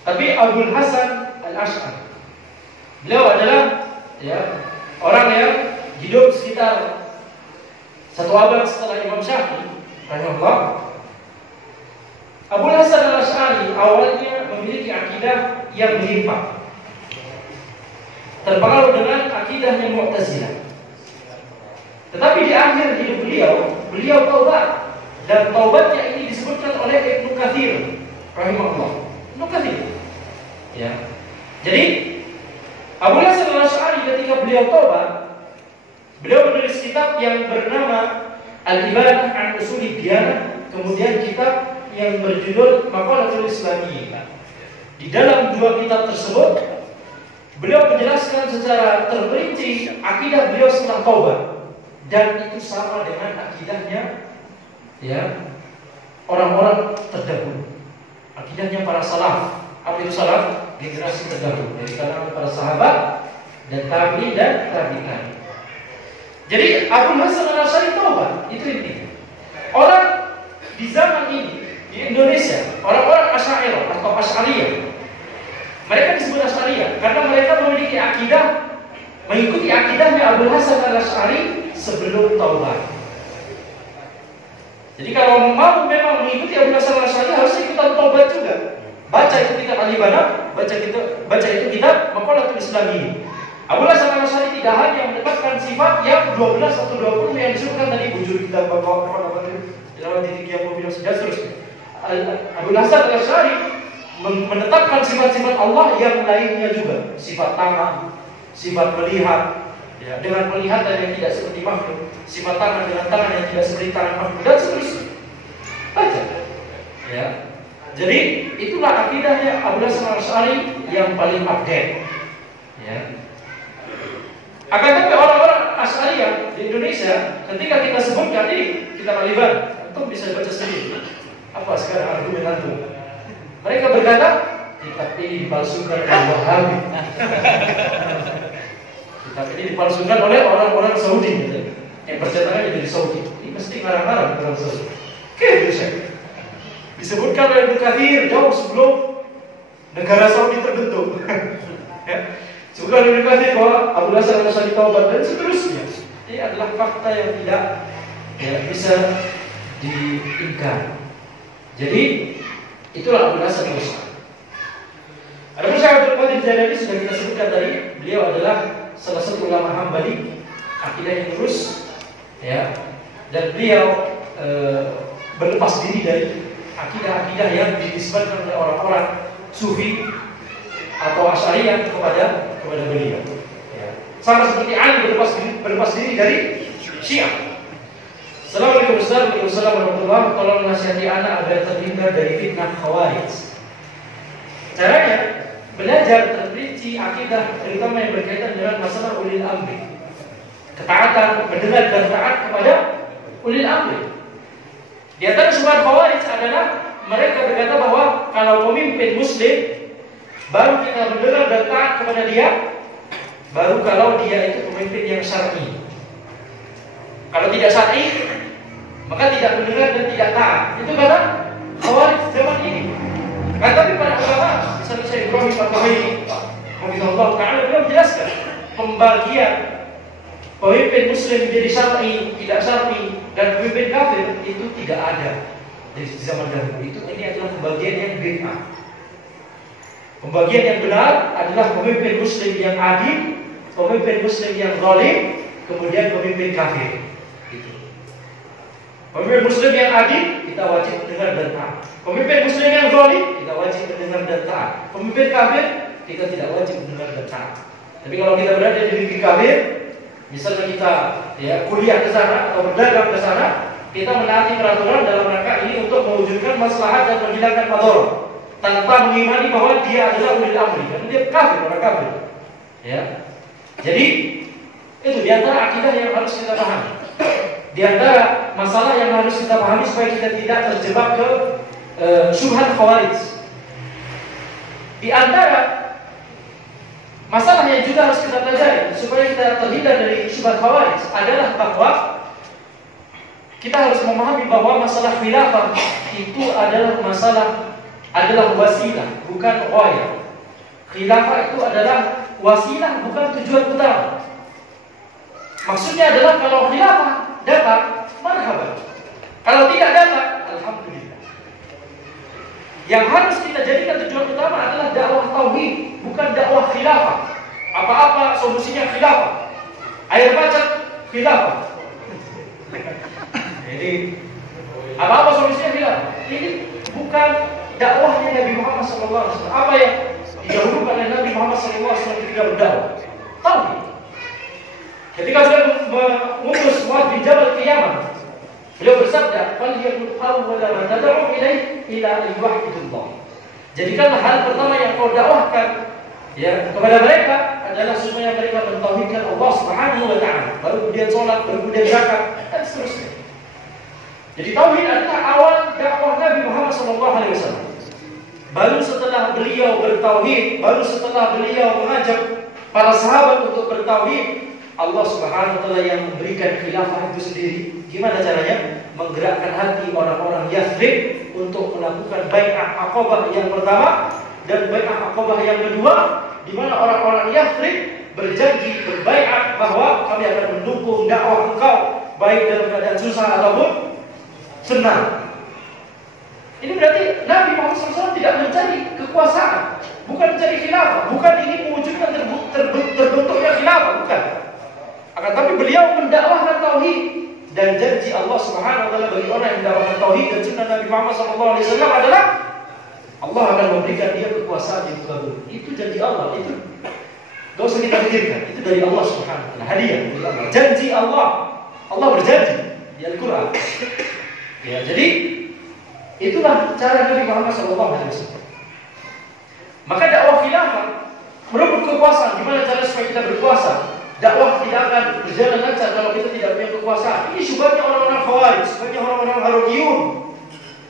Tapi Abdul Hasan Al-Asy'ari. Beliau adalah ya orang yang hidup sekitar 1 abad setelah Imam Syafi'i, rahimahullah. Abdul Hasan Al-Asy'ari awalnya memiliki akidah yang menyimpang, terpengaruh dengan akidahnya Mu'tazilah. Tetapi di akhir hidup beliau taubat, dan taubatnya ini disebutkan oleh Ibnu Katsir, rahimahullah. Ibnu Katsir, ya. Jadi Abdul Hasan Al-Asy'ari ketika beliau taubat, beliau menulis kitab yang bernama Al-Ibanah an Usuli Diyanah, kemudian kitab yang berjudul Maqalatul Islamiyyin. Di dalam dua kitab tersebut, beliau menjelaskan secara terperinci akidah beliau setelah taubat, dan itu sama dengan akidahnya ya orang-orang terdahulu, akidahnya para salaf. Apa itu salaf? Generasi terdahulu dari kalangan para sahabat dan tabi'in dan tabi'in. Jadi Abdul Hasan Al-Asy'ari taubat, itu intinya. Orang di zaman ini di Indonesia, orang-orang Asy'ariyah atau Asy'ariyah, mereka disebut Asy'ariyah karena mereka memiliki akidah, mengikuti akidahnya Abdul Hasan Al-Asy'ari sebelum taubat. Jadi kalau mau memang mengikuti Abdul Hasan Al-Asy'ari, harusnya kita taubat juga. Baca itu kitab Al-Ibanah, baca itu kitab Maqalatul Islamiyyin. Abdul Hasan Al-Asy'ari tidak hanya menetapkan sifat yang 12 atau 20 yang disebutkan tadi, wujud kitab Bapak dalam titik yang mobil dan seterusnya. Abdul Hasan Al-Asy'ari menetapkan sifat-sifat Allah yang lainnya juga, sifat tangan, sifat melihat, ya, dengan penglihatan yang tidak seperti makhluk, sifat tangan dengan tangan yang tidak seperti tangan makhluk, dan seterusnya. Baca, ya. Jadi itulah akidahnya Abdul Hasan Al-Asy'ari yang paling update, ya. Akan tetapi orang-orang Asy'ariyah di Indonesia, ketika kita sebutkan ini kitab Al-Ibanah, antum bisa baca sendiri. Apa sekarang argumen antum? Mereka berkata, kitab ini dipalsukan oleh Wahabi. Kitab ini dipalsukan oleh orang-orang Saudi, gitu. Yang percetakannya dari Saudi. Ini mesti ngarang-ngarang orang Saudi. Oke, bisa. Disebutkan oleh Ibnu Katsir jauh sebelum negara Saudi terbentuk. Ya. Juga Ibnu Katsir bahwa Abdul Hasan Al-Asy'ari taubat dan seterusnya. Ini adalah fakta yang tidak bisa diingkar. Jadi Itulah Abu Hasan al-Asy'ari. Adapun Syekh Abdul Qadir Jailani sudah kita sebutkan tadi, beliau adalah salah satu ulama Hambali, akidah yang lurus, ya, dan beliau berlepas diri dari akidah-akidah yang dinisbatkan oleh orang-orang Sufi atau Asy'ariyah kepada beliau. Ya. Sama seperti Ali berlepas diri dari Syiah. Assalamualaikum warahmatullahi wabarakatuh. Tolong nasihati anak agar terhindar dari fitnah Khawarij. Caranya belajar terperinci akidah, terutama yang berkaitan dengan masalah ulil amri. Ketaatan, mendengar dan taat kepada ulil amri. Di antara syubhat Khawarij adalah mereka berkata bahwa kalau pemimpin Muslim baru kita mendengar dan taat kepada dia, baru kalau dia itu pemimpin yang syar'i. Kalau tidak syar'i, maka tidak mendengar dan tidak taat. Itu kata Khawarij zaman ini. Tapi para ulama, misalnya Syekh Ibrahim Al-Bahaili, Rahimahullah Ta'ala, beliau menjelaskan pembagian pemimpin Muslim menjadi syar'i, tidak syar'i, dan pemimpin kafir itu tidak ada di zaman dahulu. Ini adalah pembagian yang bid'ah. Pembagian yang benar adalah pemimpin Muslim yang adil, pemimpin Muslim yang zalim, kemudian pemimpin kafir. Pemimpin Muslim yang adil, kita wajib mendengar dan taat. Pemimpin Muslim yang zalim, kita wajib mendengar dan taat. Pemimpin kafir, kita tidak wajib mendengar dan taat. Tapi kalau kita berada di negeri kafir, misalnya kita kuliah ke sana atau berdagang ke sana, kita menaati peraturan dalam rangka ini untuk mewujudkan maslahat dan menghilangkan madharat, tanpa mengimani bahwa dia adalah ulil amri, karena dia kafir, orang kafir. Ya. Jadi itu di antara akidah yang harus kita pahami. Di antara masalah yang harus kita pahami supaya kita tidak terjebak ke syubhat Khawarij. Di antara masalah yang juga harus kita pelajari supaya kita terhindar dari syubhat Khawarij adalah bahwa kita harus memahami bahwa masalah khilafah itu adalah wasilah, bukan ghayah. Khilafah itu adalah wasilah, bukan tujuan utama. Maksudnya adalah kalau khilafah datang, marhaban. Kalau tidak datang, alhamdulillah. Yang harus kita jadikan tujuan utama adalah dakwah tauhid, bukan dakwah khilafah. Apa-apa solusinya khilafah. Air macet khilafah. Jadi apa-apa solusinya khilafah. Ini bukan dakwahnya Nabi Muhammad SAW. Apa yang didahulukan oleh Nabi Muhammad SAW ketika berdakwah? Tauhid. Ketika beliau mengutus Muadz bin Jabal ke Yaman, beliau bersabda, "Falyakun awwala ma tad'u ilaihi ila yuwahhidullah." Jadikanlah hal pertama yang kau dakwahkan kepada mereka adalah supaya mereka mentauhidkan Allah Subhanahu wa taala. Baru kemudian salat, baru kemudian zakat, dan seterusnya. Jadi tauhid adalah awal dakwah Nabi Muhammad SAW. Baru setelah beliau bertauhid, baru setelah beliau mengajak para sahabat untuk bertauhid, Allah Subhanahu wa taala yang memberikan khilafah itu sendiri. Gimana caranya? Menggerakkan hati orang-orang Yathrib untuk melakukan bai'ah Aqabah yang pertama dan bai'ah Aqabah yang kedua, di mana orang-orang Yathrib berjanji berbai'ah bahwa kami akan mendukung dakwah engkau baik dalam keadaan susah ataupun senang. Ini berarti Nabi Muhammad SAW tidak mencari kekuasaan, bukan mencari khilafah, bukan ingin mewujudkan terbentuknya khilafah, bukan. Akan tapi beliau mendakwahkan tauhid, dan janji Allah Subhanahu wa taala bagi orang yang mendakwahkan tauhid dan sunnah Nabi Muhammad SAW adalah Allah akan memberikan dia kekuasaan yang baru. Itu janji Allah, itu gak usah kita pikirkan, itu dari Allah Subhanahu wa taala, hadiah dari Allah. Janji Allah, Allah berjanji di Al-Quran. Ya, jadi itulah cara Nabi Muhammad SAW. Maka dakwah khilafah merebut kekuasaan. Gimana cara supaya kita berkuasa? Dakwah tidak akan berjalan lancar kalau kita tidak punya kekuasaan. Ini syubhatnya orang-orang Khawarij, syubhatnya orang-orang Harokiyun,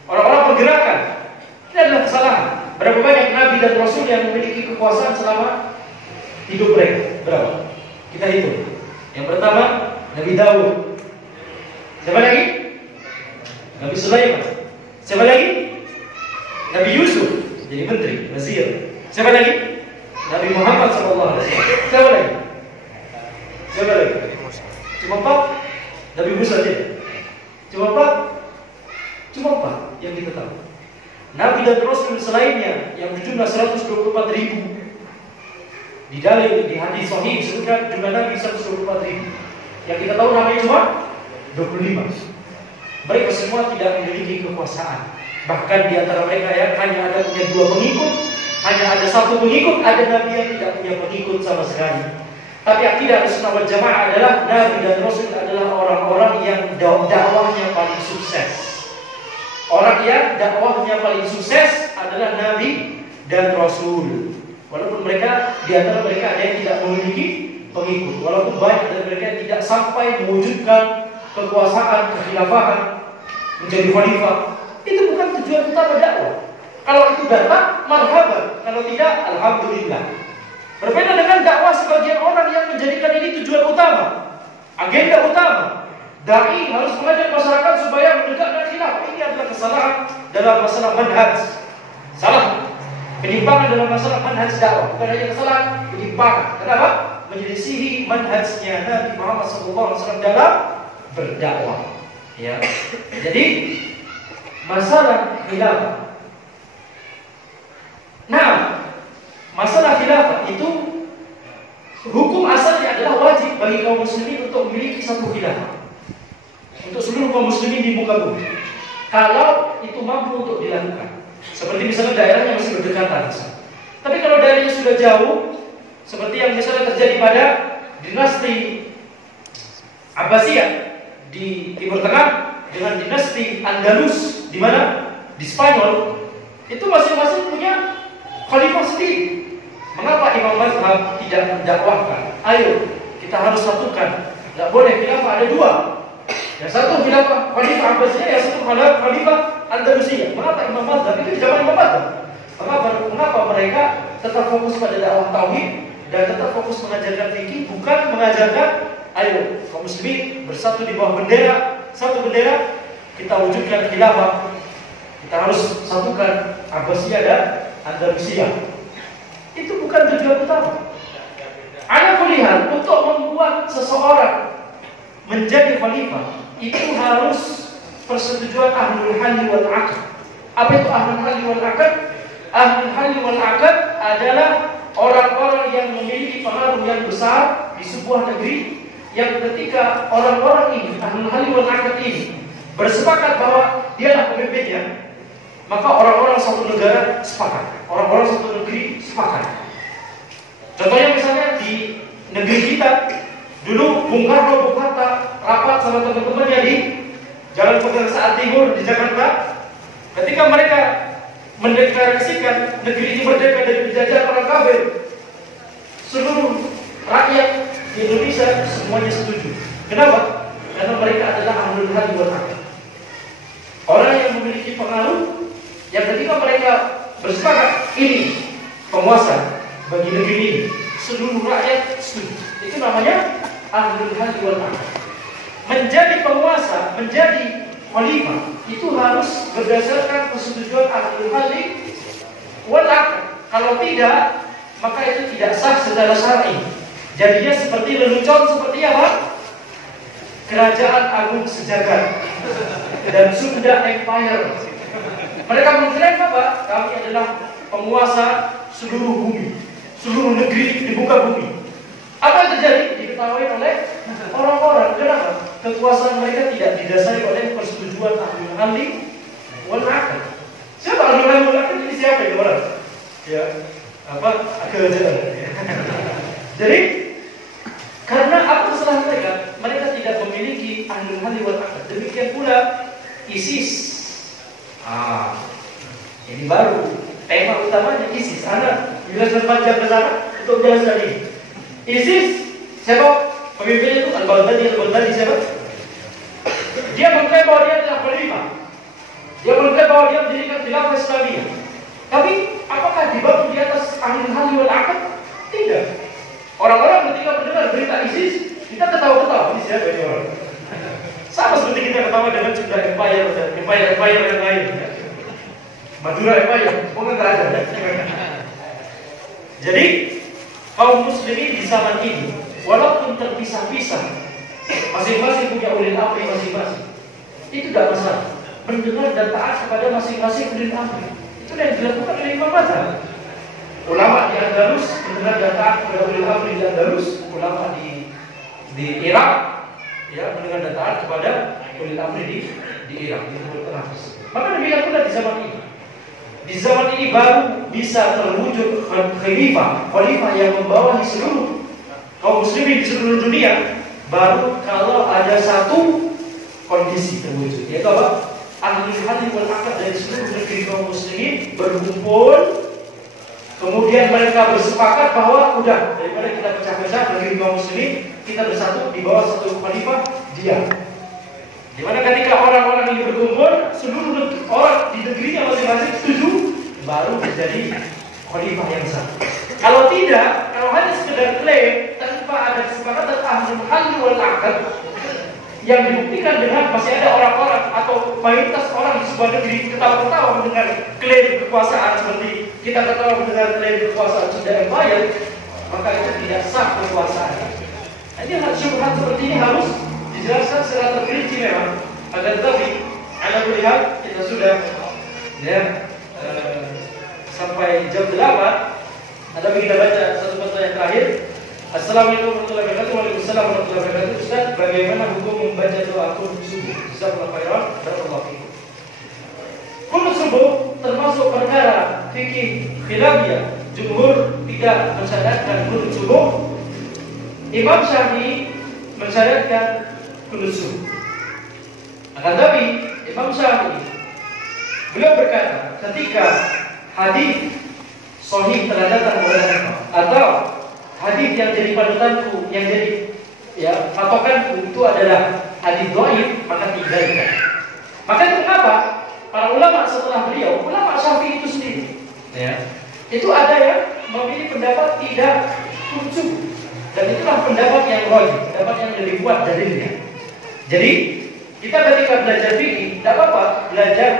orang-orang pergerakan. Ini adalah kesalahan. Berapa banyak Nabi dan Rasul yang memiliki kekuasaan selama hidup mereka? Berapa? Kita hitung. Yang pertama, Nabi Daud. Siapa lagi? Nabi Sulaiman. Siapa lagi? Nabi Yusuf jadi menteri, wazir. Siapa lagi? Nabi Muhammad SAW. Siapa lagi? Siapa lagi? Cuma 4. Nabi Musa saja. Cuma 4 yang kita tahu. Nabi dan Rasul selainnya yang berjumlah 124.000. Di dalil di hadis sahih disebutkan jumlah Nabi 124.000. Yang kita tahu namanya cuma 25. Mereka semua tidak memiliki kekuasaan. Bahkan di antara mereka yang hanya ada punya 2 pengikut, hanya ada 1 pengikut, ada Nabi yang tidak punya pengikut sama sekali. Tapi akidah Ahlussunnah wal Jamaah adalah Nabi dan Rasul adalah orang-orang yang dakwahnya paling sukses. Orang yang dakwahnya paling sukses adalah Nabi dan Rasul. Walaupun mereka di antara mereka ada yang tidak memiliki pengikut, walaupun banyak dari mereka yang tidak sampai mewujudkan kekuasaan, kekhilafahan, menjadi khalifah, itu bukan tujuan utama dakwah. Kalau itu datang, marhaban. Kalau tidak, alhamdulillah. Berbeda dengan dakwah sebagian orang yang menjadikan ini tujuan utama, agenda utama. Dai harus mengajak masyarakat supaya menegakkan khilafah. Ini adalah kesalahan dalam masalah manhaj. Salah. Penyimpangan dalam masalah manhaj dakwah. Bukan hanya kesalahan, penyimpangan. Kenapa? Menyelisihi manhajnya Nabi Muhammad SAW dalam berdakwah. Ya. Jadi masalah khilafah. Nah, masalah khilafah itu hukum asalnya adalah wajib bagi kaum muslimin untuk memiliki satu khilafah. Untuk seluruh kaum muslimin di muka bumi. Kalau itu mampu untuk dilakukan. Seperti misalnya daerahnya masih berdekatan. Tapi kalau daerahnya sudah jauh, seperti yang misalnya terjadi pada dinasti Abbasiyah di Timur Tengah dengan dinasti Andalus di mana? Di Spanyol. Itu masing-masing punya khalifah sendiri. Mengapa Imam Mazhab tidak mendakwahkan? Ayo, kita harus satukan. Tidak boleh khilafah ada 2. Yang satu khilafah khalifah Abbasiyah, yang satu khalifah Andalusiyah. Mengapa Imam Mazhab itu di zaman Imam Mazhab? Mengapa mereka tetap fokus pada dakwah tauhid dan tetap fokus mengajarkan fikih, bukan mengajarkan ayo kaum muslimin bersatu di bawah bendera, satu bendera, kita wujudkan khilafah. Kita harus satukan Abbasiyah dan Andalusiyah. Itu bukan tujuan utama. Ana melihat untuk membuat seseorang menjadi khalifah itu harus persetujuan ahlul halli wal aqd. Apa itu ahlul halli wal aqd? Ahlul halli wal aqd adalah orang-orang yang memiliki pengaruh yang besar di sebuah negeri, yang ketika orang-orang ini, ahlul halli wal aqd ini bersepakat bahwa dialah pemimpinnya, maka orang-orang satu negara sepakat, orang-orang satu negeri sepakat. Contohnya misalnya di negeri kita dulu, Bung Karno, Bung Hatta rapat sama teman-temannya di Jalan Pegangsaan Timur di Jakarta. Ketika mereka mendeklarasikan negeri ini merdeka dari penjajahan orang kafir, seluruh rakyat di Indonesia semuanya setuju. Kenapa? Karena mereka adalah ahlul halli wal aqd. Orang yang memiliki pengaruh, yang ketika mereka bersepakat ini penguasa bagi negeri ini, seluruh rakyat setuju. Itu namanya ahlul halli wal aqd. Menjadi penguasa, menjadi khalifah itu harus berdasarkan persetujuan ahlul halli wal aqd. Kalau tidak, maka itu tidak sah secara syar'i. Jadinya seperti lelucon, seperti apa? Kerajaan Agung Sejagat dan Sunda Empire. Mereka mengklaim apa? Kami adalah penguasa seluruh bumi, seluruh negeri di muka bumi. Apa yang terjadi? Diketahui oleh orang-orang. Kenapa? Kekuasaan mereka tidak didasari oleh persetujuan ahlul halli wal aqd. Siapa ahlul halli wal aqd? Ini siapa itu orang? Ya, apa? Kerajaan. Jadi, karena apa kesalahan mereka? Mereka tidak memiliki ahlul halli wal aqd. Demikian pula ISIS. Ini baru tema utamanya ISIS. Anda jelaskan panjang ke sana untuk jelaskan ini. ISIS siapa? Pemimpinnya itu Al-Baghdadi siapa? Dia mengklaim bahwa dia adalah khalifah. Dia mengklaim bahwa dia mendirikan khilafah Islamiyah. Tapi apakah dibangun di atas ahlul halli wal aqd? Tidak. Orang-orang ketika mendengar berita ISIS, kita ketawa-ketawa. Ini siapa ini orang? Sama seperti kita ketawa dengan Sunda Empire dan Empire yang lain. Madura Empire, semoga nggak ada. Jadi kaum muslimin di zaman ini, walaupun terpisah-pisah, masing-masing punya ulil amri masing-masing, itu tidak masalah. Mendengar dan taat kepada masing-masing ulil amri. yang dilakukan oleh imam mazhab. Ulama di Andalus benar data kepada ulama di Andalus, ulama di Irak ya mendengar dataan kepada ulil amri di Irak di Timur Tengah. Maka demikian pula di zaman ini. Di zaman ini baru bisa terwujud khalifah yang membawahi seluruh kaum muslimin di seluruh dunia. Baru kalau ada satu kondisi terwujud, yaitu apa? Ahli hadis wal aqd dari seluruh negeri kaum muslimin berkumpul. Kemudian mereka bersepakat bahwa udah daripada kita pecah-pecah negeri kaum muslimin, kita bersatu di bawah satu khalifah dia. Dimana ketika orang-orang ini berkumpul, seluruh orang di negerinya masing-masing setuju, baru menjadi khalifah yang sah. Kalau tidak, kalau hanya sekedar klaim tanpa ada kesepakatan ahli hadis wal aqd yang dibuktikan dengan masih ada orang-orang atau mayoritas orang di sebuah negeri ketawa-ketawa mendengar klaim kekuasaan seperti kita ketawa mendengar klaim kekuasaan Sunda Empire, maka itu tidak sah kekuasaan. Jadi syubhat seperti ini harus dijelaskan secara terperinci memang. Agar tetapi, anda melihat kita sudah ya sampai jam 8. Ada kita baca satu fatwa yang terakhir. Assalamualaikum warahmatullahi wabarakatuh. Waalaikumsalam warahmatullahi wabarakatuh. Ustaz, bagaimana hukum membaca doa qunut subuh? Jazakallahu khairan. Barakallahu fikum. Qunut subuh termasuk perkara fikih khilafiyah. Jumhur tidak mensyariatkan qunut subuh. Imam Syafi'i mensyariatkan qunut subuh. Akan tapi Imam Syafi'i beliau berkata, ketika hadis sahih telah datang kepada atau hadis yang jadi panutanku, yang jadi ya patokanku itu adalah hadis dhaif, maka tinggalkan. Maka itu kenapa para ulama setelah beliau, ulama Syafi'i itu sendiri, ya, itu ada yang memilih pendapat tidak kuncung, dan itulah pendapat yang rajih, pendapat yang lebih kuat dalilnya. Jadi kita ketika belajar fikih, tidak apa-apa belajar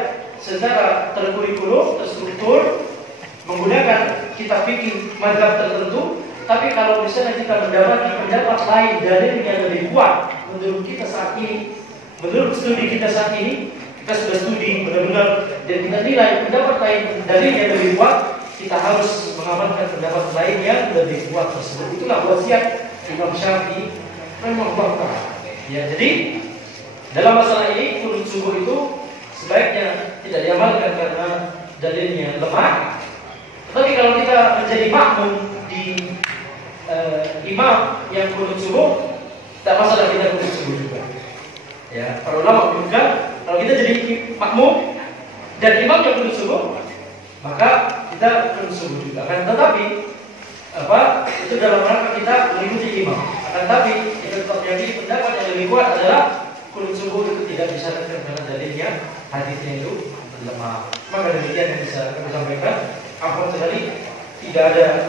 secara terkurikulum, terstruktur, menggunakan kitab fikih mazhab tertentu. Tapi kalau misalnya kita mendapati pendapat lain dalil yang lebih kuat menurut kita saat ini, menurut studi kita saat ini, kita sudah studi benar-benar dan kita nilai pendapat lain dalil yang lebih kuat, kita harus mengamalkan pendapat lain yang lebih kuat tersebut. Itulah wasiat Imam Syafi'i rahimahullah. Ya, jadi dalam masalah ini qunut subuh itu sebaiknya tidak diamalkan karena dalilnya lemah. Tapi kalau kita menjadi makmum di imam yang qunut subuh, tak masalah kita qunut subuh juga. Ya, para ulama menyebutkan kalau kita jadi makmum dan imam yang qunut subuh, maka kita qunut subuh juga. Akan tetapi itu dalam rangka kita mengikuti imam. Akan tetapi kita tetap yakini pendapat yang lebih kuat adalah qunut subuh itu tidak disyaratkan karena dalilnya hadisnya itu lemah. Maka demikian yang bisa kami sampaikan. Apa sekali tidak ada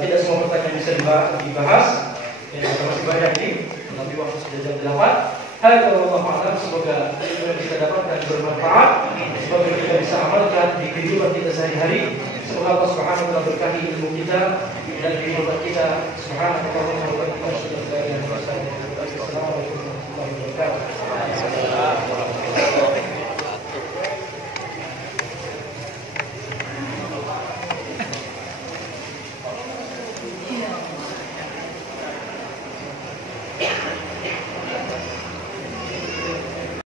tidak semua pertanyaan bisa dibahas. Ya, masih banyak nih, tapi waktu sudah jam 8. Alhamdulillah, semoga ilmu yang kita dapatkan bermanfaat, semoga kita bisa amalkan di kehidupan kita sehari-hari. Semoga Allah Subhanahu wa taala berkahi ilmu kita dan kehidupan kita. Subhanallahi wa bihamdihi.